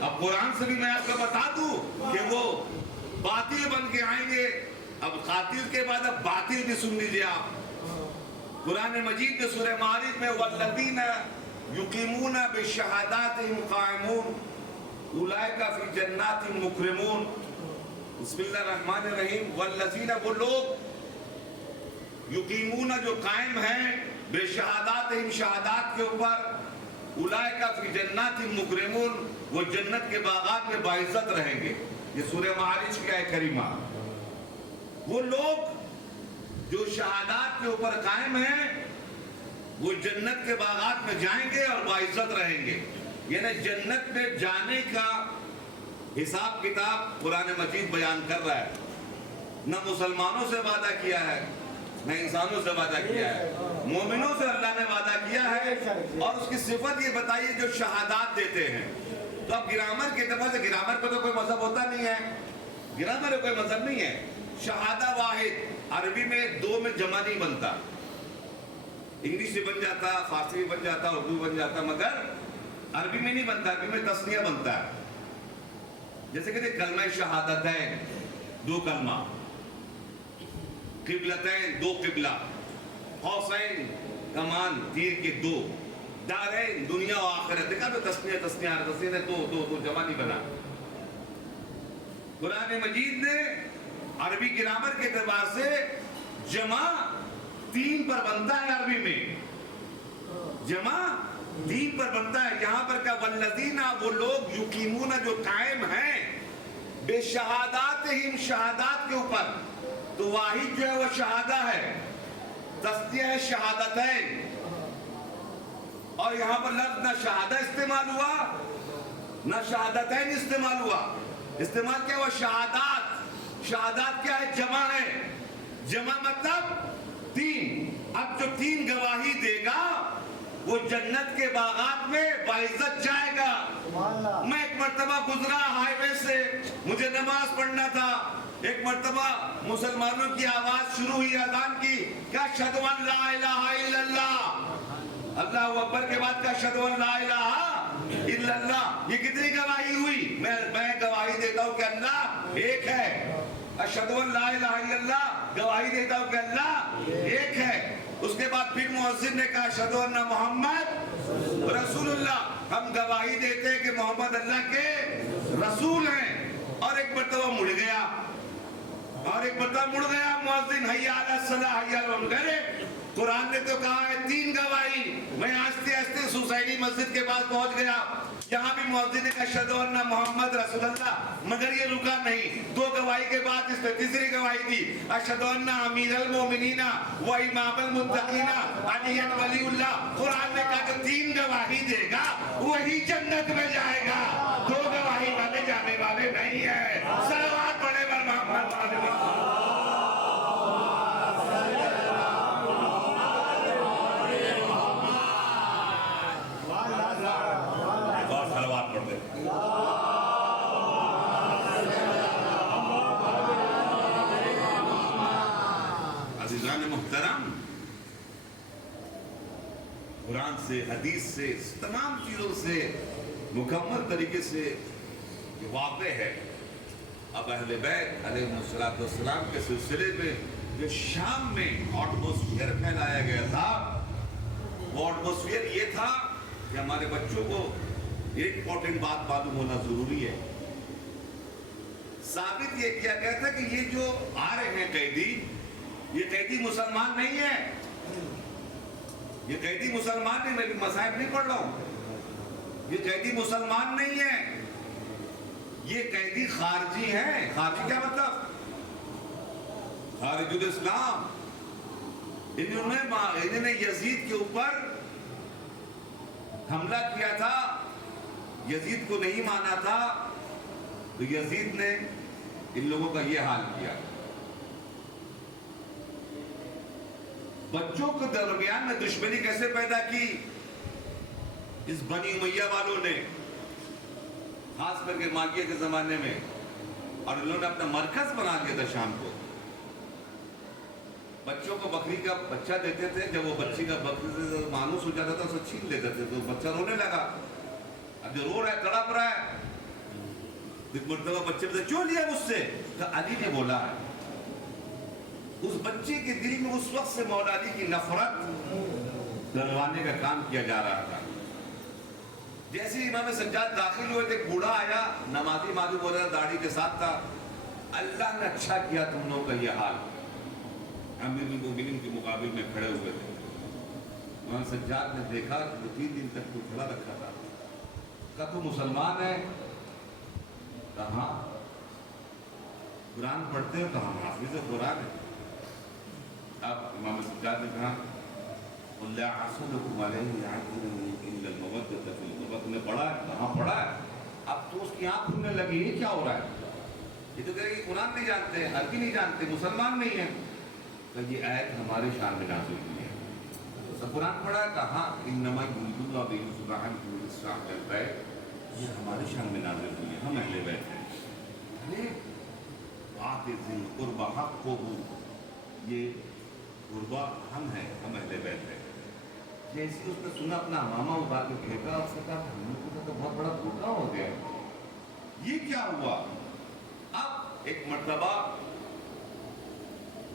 اب قرآن سے بھی میں آپ کو بتا دوں کہ وہ باطل بن کے آئیں گے۔ اب قاتل کے بعد اب باطل بھی سن لیجئے آپ۔ قرآن مجید کے سورہ معارج میں والذین یقیمون بشہاداتہم قائمون اولئک فی جنات مکرمون۔ بسم اللہ الرحمن الرحیم۔ والذین، وہ لوگ یقیمون جو قائم ہیں بشہاداتہم شہادات کے اوپر، اولئک فی جنات مکرمون، وہ جنت کے باغات میں باعزت رہیں گے۔ یہ سورہ معارج کی آیت کریمہ۔ وہ لوگ جو شہادات کے اوپر قائم ہیں وہ جنت کے باغات میں جائیں گے اور باعزت رہیں گے۔ یعنی جنت میں جانے کا حساب کتاب قرآن مجید بیان کر رہا ہے۔ نہ مسلمانوں سے وعدہ کیا ہے، نہ انسانوں سے وعدہ کیا ہے، مومنوں سے اللہ نے وعدہ کیا ہے، اور اس کی صفت یہ بتائیے جو شہادات دیتے ہیں۔ تو اب گرامر کے اعتبار سے، گرامر کو تو کوئی مذہب ہوتا نہیں ہے، گرامر کوئی مذہب نہیں ہے۔ شہادہ واحد، عربی میں دو میں جمع نہیں بنتا، انگلش میں بن جاتا، فارسی میں بن جاتا، اردو بن جاتا، مگر عربی میں نہیں بنتا، عربی میں تسنیہ بنتا ہے۔ جیسے کہتے ہیں کلمہ شہادتین، دو کلمہ، قبلتین، دو قبلہ، قوسین، کمان تیر کے دو، دارین، دنیا و آخرت۔ دیکھا تو تسنیہ نے دو جمع نہیں بنا۔ قرآن مجید نے عربی گرامر کے اعتبار سے جمع تین پر بنتا ہے، عربی میں جمع تین پر بنتا ہے۔ یہاں پر کیا والذین، وہ لوگ یقیمون جو قائم ہیں بے شہاداتہم شہادات کے اوپر، تو واحد جو ہے وہ شہادہ ہے، تسنیہ ہے شہادتین، اور یہاں پر لفظ نہ شہادہ استعمال ہوا نہ شہادتین استعمال ہوا، استعمال کیا ہوا شہادات۔ شہادات کیا ہے؟ جمع ہے، جمع مطلب تین۔ اب جو تین گواہی دے گا وہ جنت کے باغات میں باعزت جائے گا۔ میں ایک مرتبہ گزرا ہائی وے سے، مجھے نماز پڑھنا تھا، ایک مرتبہ مسلمانوں کی آواز شروع ہوئی اذان کی کہ اشہد ان لا الہ الا اللہ، اللہ اکبر کے بعد کہ اشہد ان لا الہ الا اللہ۔ یہ کتنی گواہی ہوئی؟ میں گواہی دیتا ہوں کہ اللہ ایک ہے، اشہد ان لا الہ الا اللہ، گواہی دیتا ہوں کہ اللہ ایک ہے۔ اس کے بعد پھر مؤذن نے کہا اشہد ان محمد رسول اللہ، ہم گواہی دیتے ہیں کہ محمد اللہ کے رسول ہیں، اور ایک مرتبہ مڑ گیا اور ایک مرتبہ مڑ گیا مؤذن حیا علی الصلاۃ حیا علی الفلاح. قرآن نے تو کہا ہے 3 گواہی. میں آہستہ آہستہ سوسائٹی مسجد کے پاس پہنچ گیا. یہاں بھی مؤذن نے کہا اشہد ان محمد رسول اللہ, مگر یہ رکا نہیں. 2 گواہی کے بعد اس نے تیسری گواہی دی, اشہد ان امیر المومنین و امام المتقین علی ولی اللہ. قرآن نے کہا کہ 3 گواہی دے گا وہی جنت میں جائے گا, 2 گواہی والے جانے والے نہیں ہیں. صلوات پڑھے بر محمد وعلی محمد. اور صلوات پڑھ دے. عزیزان محترم, قرآن سے, حدیث سے, اس تمام چیزوں سے مکمل طریقے سے یہ واقع ہے. اب اہل بیت علیہ السلام کے سلسلے میں جو شام میں ایٹماسفیئر پھیلایا گیا تھا, وہ ایٹماسفیئر یہ تھا کہ ہمارے بچوں کو ایک امپورٹنٹ بات معلوم ہونا ضروری ہے. ثابت یہ کیا گیا تھا کہ یہ جو آ رہے ہیں قیدی, یہ قیدی مسلمان نہیں ہے. یہ قیدی مسلمان نہیں, میں بھی مذاہب نہیں پڑھ رہا ہوں. یہ قیدی مسلمان نہیں ہے, یہ قیدی خارجی ہیں. خارجی کیا مطلب؟ خارج الاسلام. انہوں نے یزید کے اوپر حملہ کیا تھا, یزید کو نہیں مانا تھا, تو یزید نے ان لوگوں کا یہ حال کیا. بچوں کے درمیان میں دشمنی کیسے پیدا کی؟ اس بنی امیہ والوں نے, خاص کر کے ماکیہ کے زمانے میں, اور انہوں نے اپنا مرکز بنا دیا تھا شام کو. بچوں کو بکری کا بچہ دیتے تھے, جب وہ بچی کا بکری سے مانوس ہو جاتا تھا اسے چھین لیتے تھے, تو بچہ رونے لگا. اب جو رو رہا ہے, تڑپ رہا ہے, ایک مرتبہ بچے نے کیوں لیا مجھ سے؟ تو علی نے بولا ہے. اس بچے کے دل میں اس وقت سے مولا علی کی نفرت ڈلوانے کا کام کیا جا رہا تھا. جیسے امام سجاد داخل ہوئے تھے, بوڑھا آیا, نمازی معلوم ہو رہا, داڑھی کے ساتھ تھا. اللہ نے اچھا کیا تم لوگوں کا یہ حال. امیر المومنین کے مقابل میں کھڑے ہوئے تھے. امام سجاد نے دیکھا کہ 3 دن تک تو کھڑا رکھا تھا. کہا تو مسلمان ہے؟ کہاں قرآن پڑھتے ہو؟ کہاں حافظ قرآن ہے. اب امام سجاد نے کہا اللہ حسدکم علیہ الا المودۃ فی القربۃ. نے پڑھا ہے؟ کہاں پڑھا ہے؟ اب تو اس کی آنکھ کھلنے لگی, یہ کیا ہو رہا ہے؟ یہ تو کہہ رہے کہ قرآن نہیں جانتے, عربی نہیں جانتے, مسلمان نہیں ہیں. کہ یہ آیت ہمارے شان میں نازل ہوئی ہے. تو قرآن پڑھا ہے؟ کہاں انما یرید اللہ بیصلح عنکم الاسلام البیت. یہ ہمارے شان میں نازل ہوئی ہے, ہم اہل بیت ہیں. ارے بات ذی القربى حقہ, یہ قربا ہم ہیں, ہم اہل بیت ہیں. جیسے اس نے سنا اپنا امامہ اٹھا کے پھینکا, اس نے کہا ہم لوگوں کا تو بہت بڑا دھوکا ہو گیا, یہ کیا ہوا؟ اب ایک مرتبہ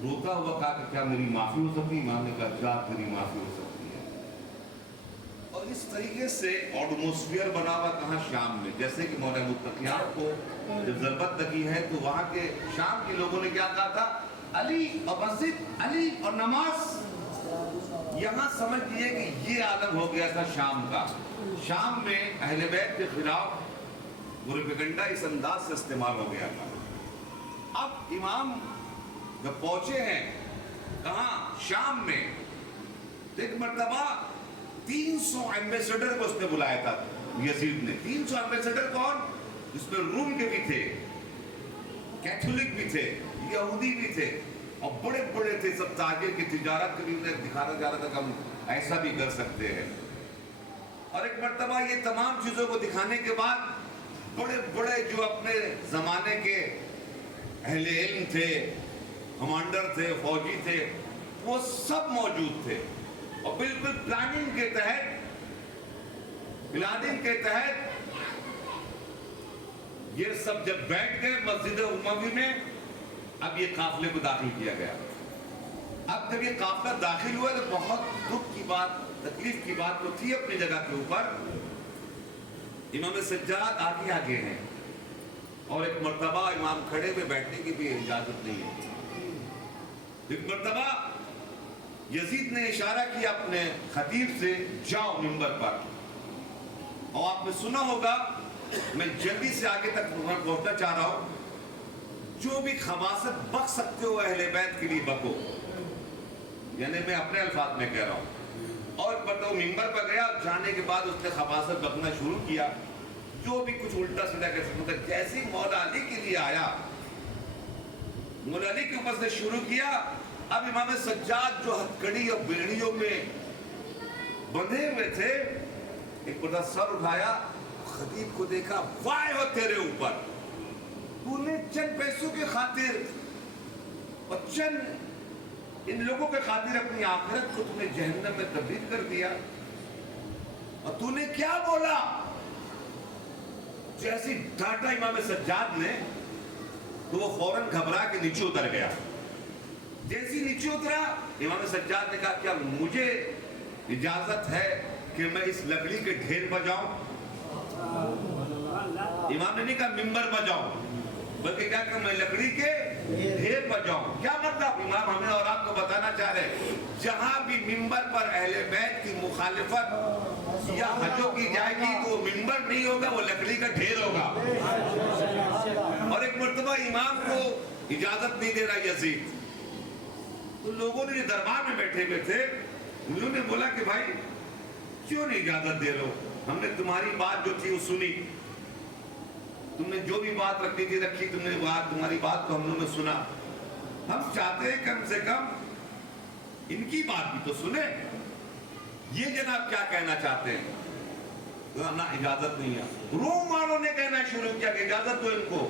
روتا ہوا کہا کہ کیا میری معافی ہو سکتی؟ امام نے کہا جا تیری معافی ہو سکتی ہے. اور اس طریقے سے ایٹماسفیئر بنا ہوا کہاں؟ شام میں. جیسے کہ مولا متقیان کو جب ضربت لگی ہے تو وہاں کے شام کے لوگوں نے کیا کہا تھا؟ علی اور مسجد, علی اور نماز. یہاں سمجھ لیے کہ یہ عالم ہو گیا تھا شام کا. شام میں اہل بیت کے خلاف پروپیگنڈا اس انداز سے استعمال ہو گیا تھا. اب امام جب پہنچے ہیں کہاں؟ شام میں. ایک مرتبہ 300 ایمبیسڈر کو اس نے بلایا تھا یزید نے. 300 ایمبیسڈر کون؟ اس میں روم کے بھی تھے, کیتھولک بھی تھے, یہودی بھی تھے, اور بڑے بڑے تھے سب تاجر کی تجارت کے بھی انہیں دکھانا جا رہا تھا کہ ہم ایسا بھی کر سکتے ہیں. اور ایک مرتبہ یہ تمام چیزوں کو دکھانے کے بعد بڑے بڑے جو اپنے زمانے کے اہل علم تھے, کمانڈر تھے, فوجی تھے, وہ سب موجود تھے. اور بالکل پلاننگ کے تحت یہ سب جب بیٹھ گئے مسجد اموی میں, اب یہ قافلے کو داخل کیا گیا. اب جب یہ قافلہ داخل ہوا تو بہت دکھ کی بات, تکلیف کی بات تو تھی اپنی جگہ کے اوپر. امام سجاد آگے آگے ہیں, اور ایک مرتبہ امام کھڑے میں بیٹھنے کی بھی اجازت نہیں ہے. ایک مرتبہ یزید نے اشارہ کیا اپنے خطیب سے جاؤ ممبر پر. اور آپ نے سنا ہوگا, میں جلدی سے آگے تک پہنچنا چاہ رہا ہوں, جو بھی خباثت بک سکتے ہو اہل بیت کے لیے بکو, یعنی میں اپنے الفاظ میں کہہ رہا ہوں. اور وہ ممبر پر گیا, جانے کے بعد اس نے خباثت بکنا شروع کیا, جو بھی کچھ الٹا سیدھا کر سکتا. جیسے مولا علی کے لیے آیا, مولا علی کے اوپر سے شروع کیا. اب امام سجاد جو ہتھکڑی اور بیڑیوں میں بندھے ہوئے تھے, ایک بڑا سر اٹھایا, خطیب کو دیکھا, وائے ہو تیرے اوپر, تو نے چند پیسوں کے خاطر اور چند ان لوگوں کے خاطر اپنی آخرت کو تم نے جہنم میں تبدیل کر دیا. اور تو نے کیا بولا؟ جیسی ڈانٹا امام سجاد نے تو وہ فوراً گھبرا کے نیچے اتر گیا. جیسی نیچے اترا, امام سجاد نے کہا کیا مجھے اجازت ہے کہ میں اس لکڑی کے ڈھیر پر جاؤں؟ امام نے نہیں کہا ممبر پر جاؤں, بلکہ کیا کہ میں لکڑی کے ڈھیر پر جاؤں. کیا مطلب؟ امام ہمیں اور آپ کو بتانا چاہ رہے, جہاں بھی ممبر پر اہل بیت کی مخالفت یا حجوں کی جائے گی تو وہ ممبر نہیں ہوگا, وہ لکڑی کا ڈھیر ہوگا. اور ایک مرتبہ امام کو اجازت نہیں دے رہا یزید, تو لوگوں نے دربار میں بیٹھے ہوئے تھے, انہوں نے بولا کہ بھائی کیوں نہیں اجازت دے رہے ہو؟ ہم نے تمہاری بات جو تھی وہ سنی, تم نے جو بھی بات رکھنی تھی رکھی, تم نے تمہاری بات کو ہم لوگوں نے سنا. ہم چاہتے ہیں کم سے کم ان کی بات بھی تو سنیں. یہ جناب کیا کہنا چاہتے ہیں؟ نہ اجازت نہیں ہے. روم والوں نے کہنا شروع کیا کہ اجازت دو ان کو,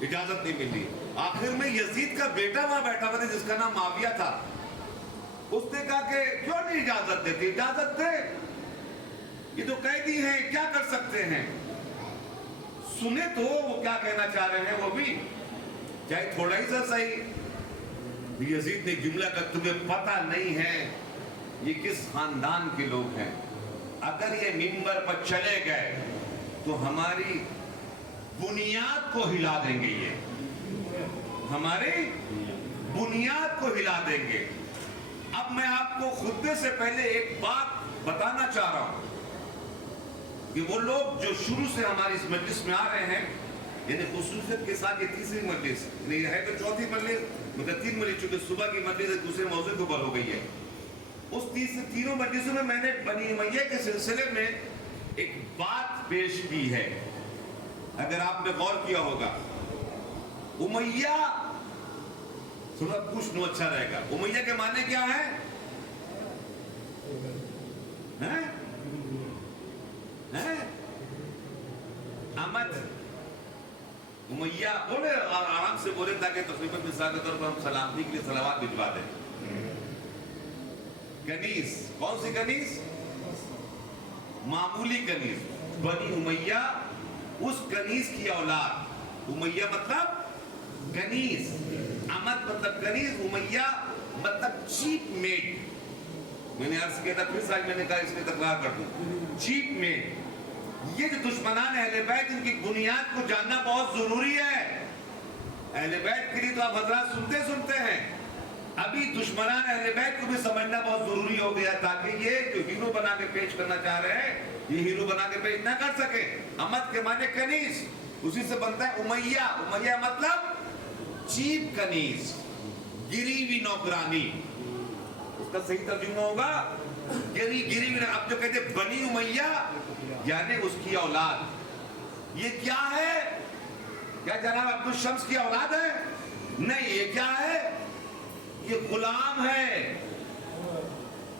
اجازت نہیں ملی. آخر میں یزید کا بیٹا وہاں بیٹھا ہوا تھا جس کا نام معاویہ تھا, اس نے کہا کہ کیوں نہیں اجازت دیتے؟ اجازت دے, یہ تو قیدی ہیں, کیا کر سکتے ہیں. سنے تو وہ کیا کہنا چاہ رہے ہیں, وہ بھی چاہے تھوڑا ہی سا صحیح. یزید نے جملہ کا تمہیں پتہ نہیں ہے یہ کس خاندان کے لوگ ہیں, اگر یہ ممبر پر چلے گئے تو ہماری بنیاد کو ہلا دیں گے, یہ ہماری بنیاد کو ہلا دیں گے. اب میں آپ کو خطبے سے پہلے ایک بات بتانا چاہ رہا ہوں کہ وہ لوگ جو شروع سے ہماری اس مجلس میں آ رہے ہیں, یعنی خصوصیت کے ساتھ یہ تیسری مجلس, یعنی ہے تو چوتھی مجلس, مگر 3 مجلس, چونکہ صبح کی مجلس ایک دوسرے موضوع کے اوپر ہو گئی ہے. اس تینوں مجلسوں میں میں نے بنی امیہ کے سلسلے میں ایک بات پیش کی ہے, اگر آپ نے غور کیا ہوگا. امیہ تھوڑا پوچھ لو اچھا رہے گا. امیہ کے معنی کیا ہے؟ احمد امیہ بولے, آرام سے بولے تاکہ تقریباً مثال کے طور پر ہم سلامتی کے لیے صلوات بھجوا دیں. کنیز, کون سی کنیز؟ معمولی کنیز. بنی امیہ اس کنیز کی اولاد. امیہ مطلب کنیز, احمد مطلب کنیز, امیہ مطلب چیپ میٹ. میں نے عرض کیا تھا, پھر ساتھ میں نے کہا اس میں تکرار کر دوں, چیپ میٹ. یہ جو دشمنان اہل بیت, ان کی بنیاد کو جاننا بہت ضروری ہے. اہل بیت کے لیے تو آپ حضرات سنتے ہیں, ابھی دشمنان اہل بیت کو بھی سمجھنا بہت ضروری ہو گیا, تاکہ یہ جو ہیرو بنا کے پیش کرنا چاہ رہے ہیں یہ ہیرو بنا کے پیش نہ کر سکے. احمد کے معنی کنیز, اسی سے بنتا ہے امیہ. امیہ مطلب چیپ کنیز, گری ہوئی نوکرانی. اس کا صحیح ترجمہ ہوگا گری ہوئی. اب جو کہتے ہیں بنی امیہ یعنی اس کی اولاد. یہ کیا ہے؟ کیا جناب عبد الشمس کی اولاد ہے؟ نہیں. یہ کیا ہے؟ یہ غلام ہے,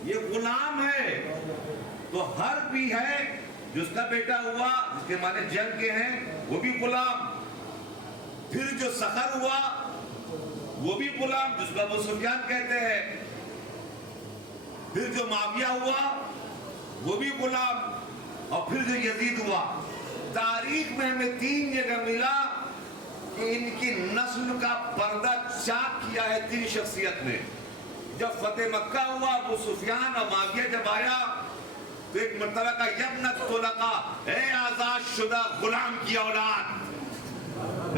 یہ غلام ہے. تو ہر بھی ہے جس کا بیٹا ہوا, جس کے معنی جنگ کے ہیں, وہ بھی غلام. پھر جو سخر ہوا وہ بھی غلام, جس کو ابو سفیان کہتے ہیں. پھر جو معاویہ ہوا وہ بھی غلام, اور پھر جو یزید ہوا. تاریخ میں ہمیں 3 جگہ ملا کہ ان کی نسل کا پردہ چاک کیا ہے 3 شخصیت نے. جب فتح مکہ ہوا, ابو سفیان اور معاویہ جب آیا تو ایک مرتبہ کا یبن الطلقاء, اے آزاد شدہ غلام کی اولاد,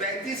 35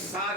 7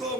2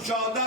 14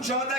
14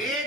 1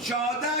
14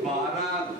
12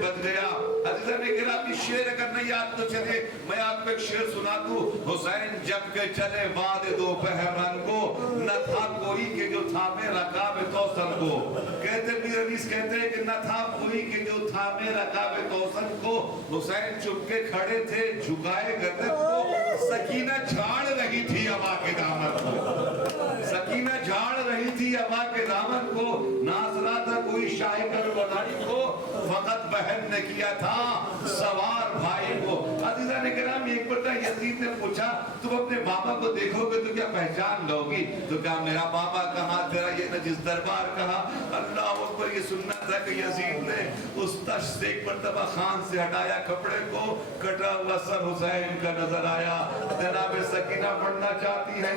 بچ گیا. حضرت نے کہا کہ شعر اگر نہیں یاد تو چلے میں آپ کو ایک شعر سنا دوں. حسین جب کہ چلے واد دوپہر رنگ کو نہ تھا کوئی کہ جو تھامے رکاب توسن کو. کہتے میر انیس کہتے ہیں کہ نہ تھا کوئی کہ جو تھامے رکاب توسن کو. حسین چپ کے کھڑے تھے جھکائے گردن کو. سکینہ جھاڑ رہی تھی ابا کے دامن کو. سکینہ جھاڑ رہی تھی ابا کے دامن کو. ناز رہا تھا کوئی شاہ کربلائی کو. فقط بہن نے کیا تھا سوار بھائی کو. عزیزان کرام ایک بڑا یزید نے پوچھا تم اپنے بابا کو دیکھو گے تو کیا پہچان لو گی؟ تو کہا میرا بابا کہاں تیرا یہ نجس دربار کہاں. اللہ اکبر. یہ سننا تھا کہ یزید نے اس تش سے ایک مرتبہ خان سے ہٹایا کپڑے کو. کٹا ہوا سر حسین کا نظر آیا. جناب سکینہ پڑھنا چاہتی ہے.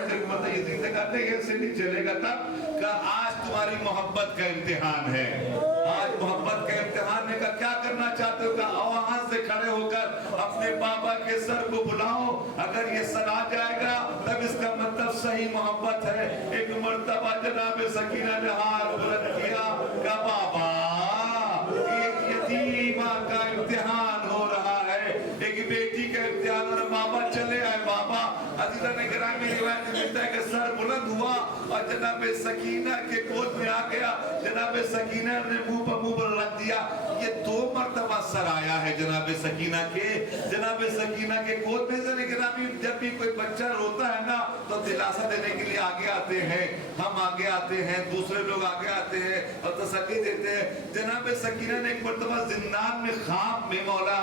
یزید نے کہا نہیں ایسے نہیں چلے گا. تب کہا آج تمہاری محبت کا امتحان ہے. آج محبت کا امتحان ہے. کیا کرنا چاہتے ہو؟ کہا وہاں سے کھڑے ہو کر اپنے بابا کے سر کو بلاؤ. اگر یہ سر آ جائے گا تب اس کا مطلب صحیح محبت ہے. ایک مرتبہ جناب سکینہ نے ہاتھ بلند کیا. کہا بابا ایک یتیمہ کا امتحان ہو رہا ہے. ایک بیٹی کا امتحان. اور بابا چلے آئے. بابا عزیزہ نے گرامی روایت میں ملتا ہے کہ سر بلند ہوا اور جناب سکینہ کے گود میں آ گیا. جناب سکینہ نے منہ پر منہ رکھ دیا. یہ 2 مرتبہ سر آیا ہے جناب سکینہ کے. جناب سکینہ کے گود میں سے گرامی جب بھی کوئی بچہ روتا ہے نا تو دلاسا دینے کے لیے آگے آتے ہیں. ہم آگے آتے ہیں, دوسرے لوگ آگے آتے ہیں اور تسلی دیتے ہیں. جناب سکینہ نے ایک مرتبہ زندان میں خواب میں مولا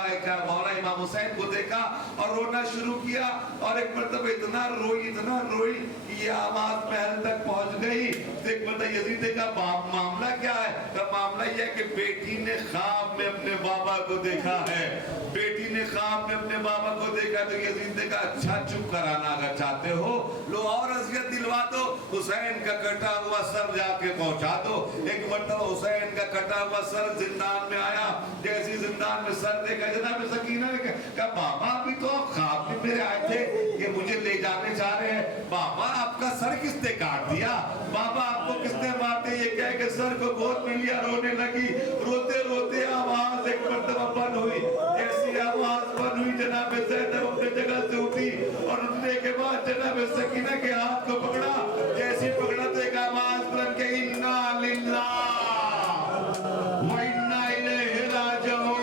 امام حسین کو دیکھا اور رونا شروع کیا. اور ایک مرتبہ اتنا روئی کہ یہ آواز محل تک پہنچ گئی. ایک مرتبہ یزید نے کہا معاملہ کیا ہے؟ کہا معاملہ یہ ہے کہ بیٹی نے خواب میں اپنے بابا کو دیکھا ہے. بیٹی نے خواب میں اپنے بابا کو دیکھا. تو یزید نے کہا اچھا چپ کرانا اگر چاہتے ہو لو اور اذیت دلوا دو. حسین کا کٹا ہوا سر جا کے پہنچا دو. ایک مرتبہ حسین کا کٹا ہوا سر زندان میں آیا. جیسی زندان میں سر دیکھا جناب سکینہ نے کہا بابا ابھی تو آپ خواب میں میرے آئے تھے کہ مجھے لے جانے چاہ رہے ہیں. بابا آپ کا سر کس نے کاٹ دیا؟ بابا آپ کو کس نے مارتے؟ یہ کہہ کہ سر کو گود میں لیا. رونے لگی. روتے روتے آواز ایک مرتبہ بند ہوئی. ایسی آواز بند ہوئی جناب زینب اپنے جگہ سے اٹھی اور اٹھنے کے بعد جناب سکینہ کے ہاتھ کو پکڑا. جیسی پکڑا تو ایک آواز بلند کہ انا للہ و انا الیہ راجعون.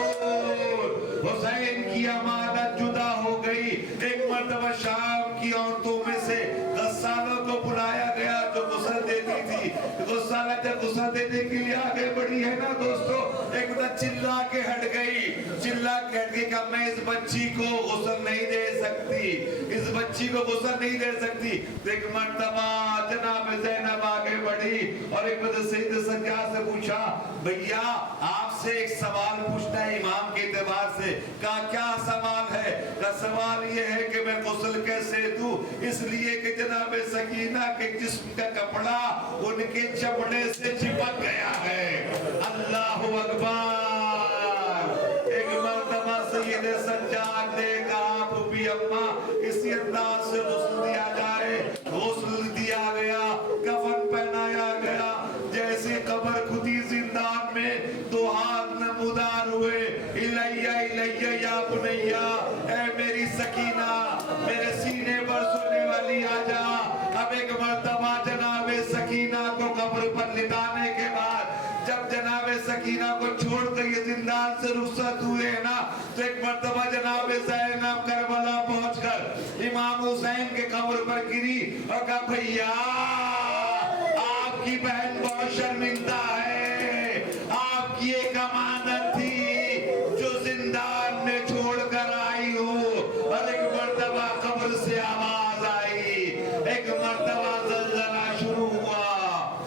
حسین کی امانت جدا ہو گئی. ایک مرتبہ شام کی عورتوں میں سے غسالوں کو بلایا گیا جو غسل دیتی تھی. غسالہ جب غسل دینے کے لیے آگے بڑھی ہے نا دوستو, ایک مرتبہ چلا کے ہٹ گئی. چلا کے ہٹ گئی کہ میں اس بچی کو غسل نہیں دے سکتی. اس بچی کو غسل نہیں دے سکتی. ایک مرتبہ جناب زینب آگے بڑھی اور ایک مرتبہ سید سجاد سے پوچھا بھیا آپ سے ایک سوال پوچھنا ہے امام کے اعتبار سے. کہا کیا سوال ہے؟ کہا سوال یہ ہے کہ میں غسل کیسے دوں؟ اس لیے کہ جناب سکینہ کے جسم کا کپڑا ان کے چمڑے سے چپک گیا ہے. اللہ اکبر. ایک مرتبہ سید سجاد نے کہا پھوپھی اماں اسی انداز سے غسل دیا جائے. غسل دیا گیا, کفن پہنایا گیا. جیسے قبر کھدی زندان میں 2 ہاتھ نمودار ہوئے. الیہ الیہ یا بنیہ, اے میری سکینہ میرے سینے پر سونے والی آجا. اب ایک مرتبہ جناب سکینہ کو قبر پر لٹانے کے بعد جب جناب سکینہ کو چھوڑ کر یہ زندان سے رخصت ہوئے نا تو ایک مرتبہ جناب زینب کربلا پہنچ کر امام حسین کے قبر پر گری اور کہا بھیا آپ کی بہن بہت شرمندہ ہے. آپ کی ایک امانت تھی جو زندان میں چھوڑ کر آئی ہو. اور ایک مرتبہ قبر سے آواز آئی. ایک مرتبہ زلزلہ شروع ہوا.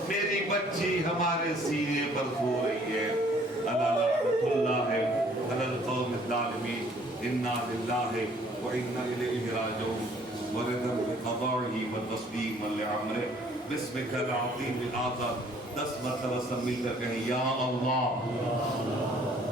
میری بچی ہمارے سینے پر سو رہی ہے. لعنت اللہ علی القوم الظالمین. انا للہ و انا الیہ راجعون. وردا بقضائه وتصدیقا لامره. بسمک العظیم الاعظم. 10 مرتبہ سب مل کر کہیں یا اللہ.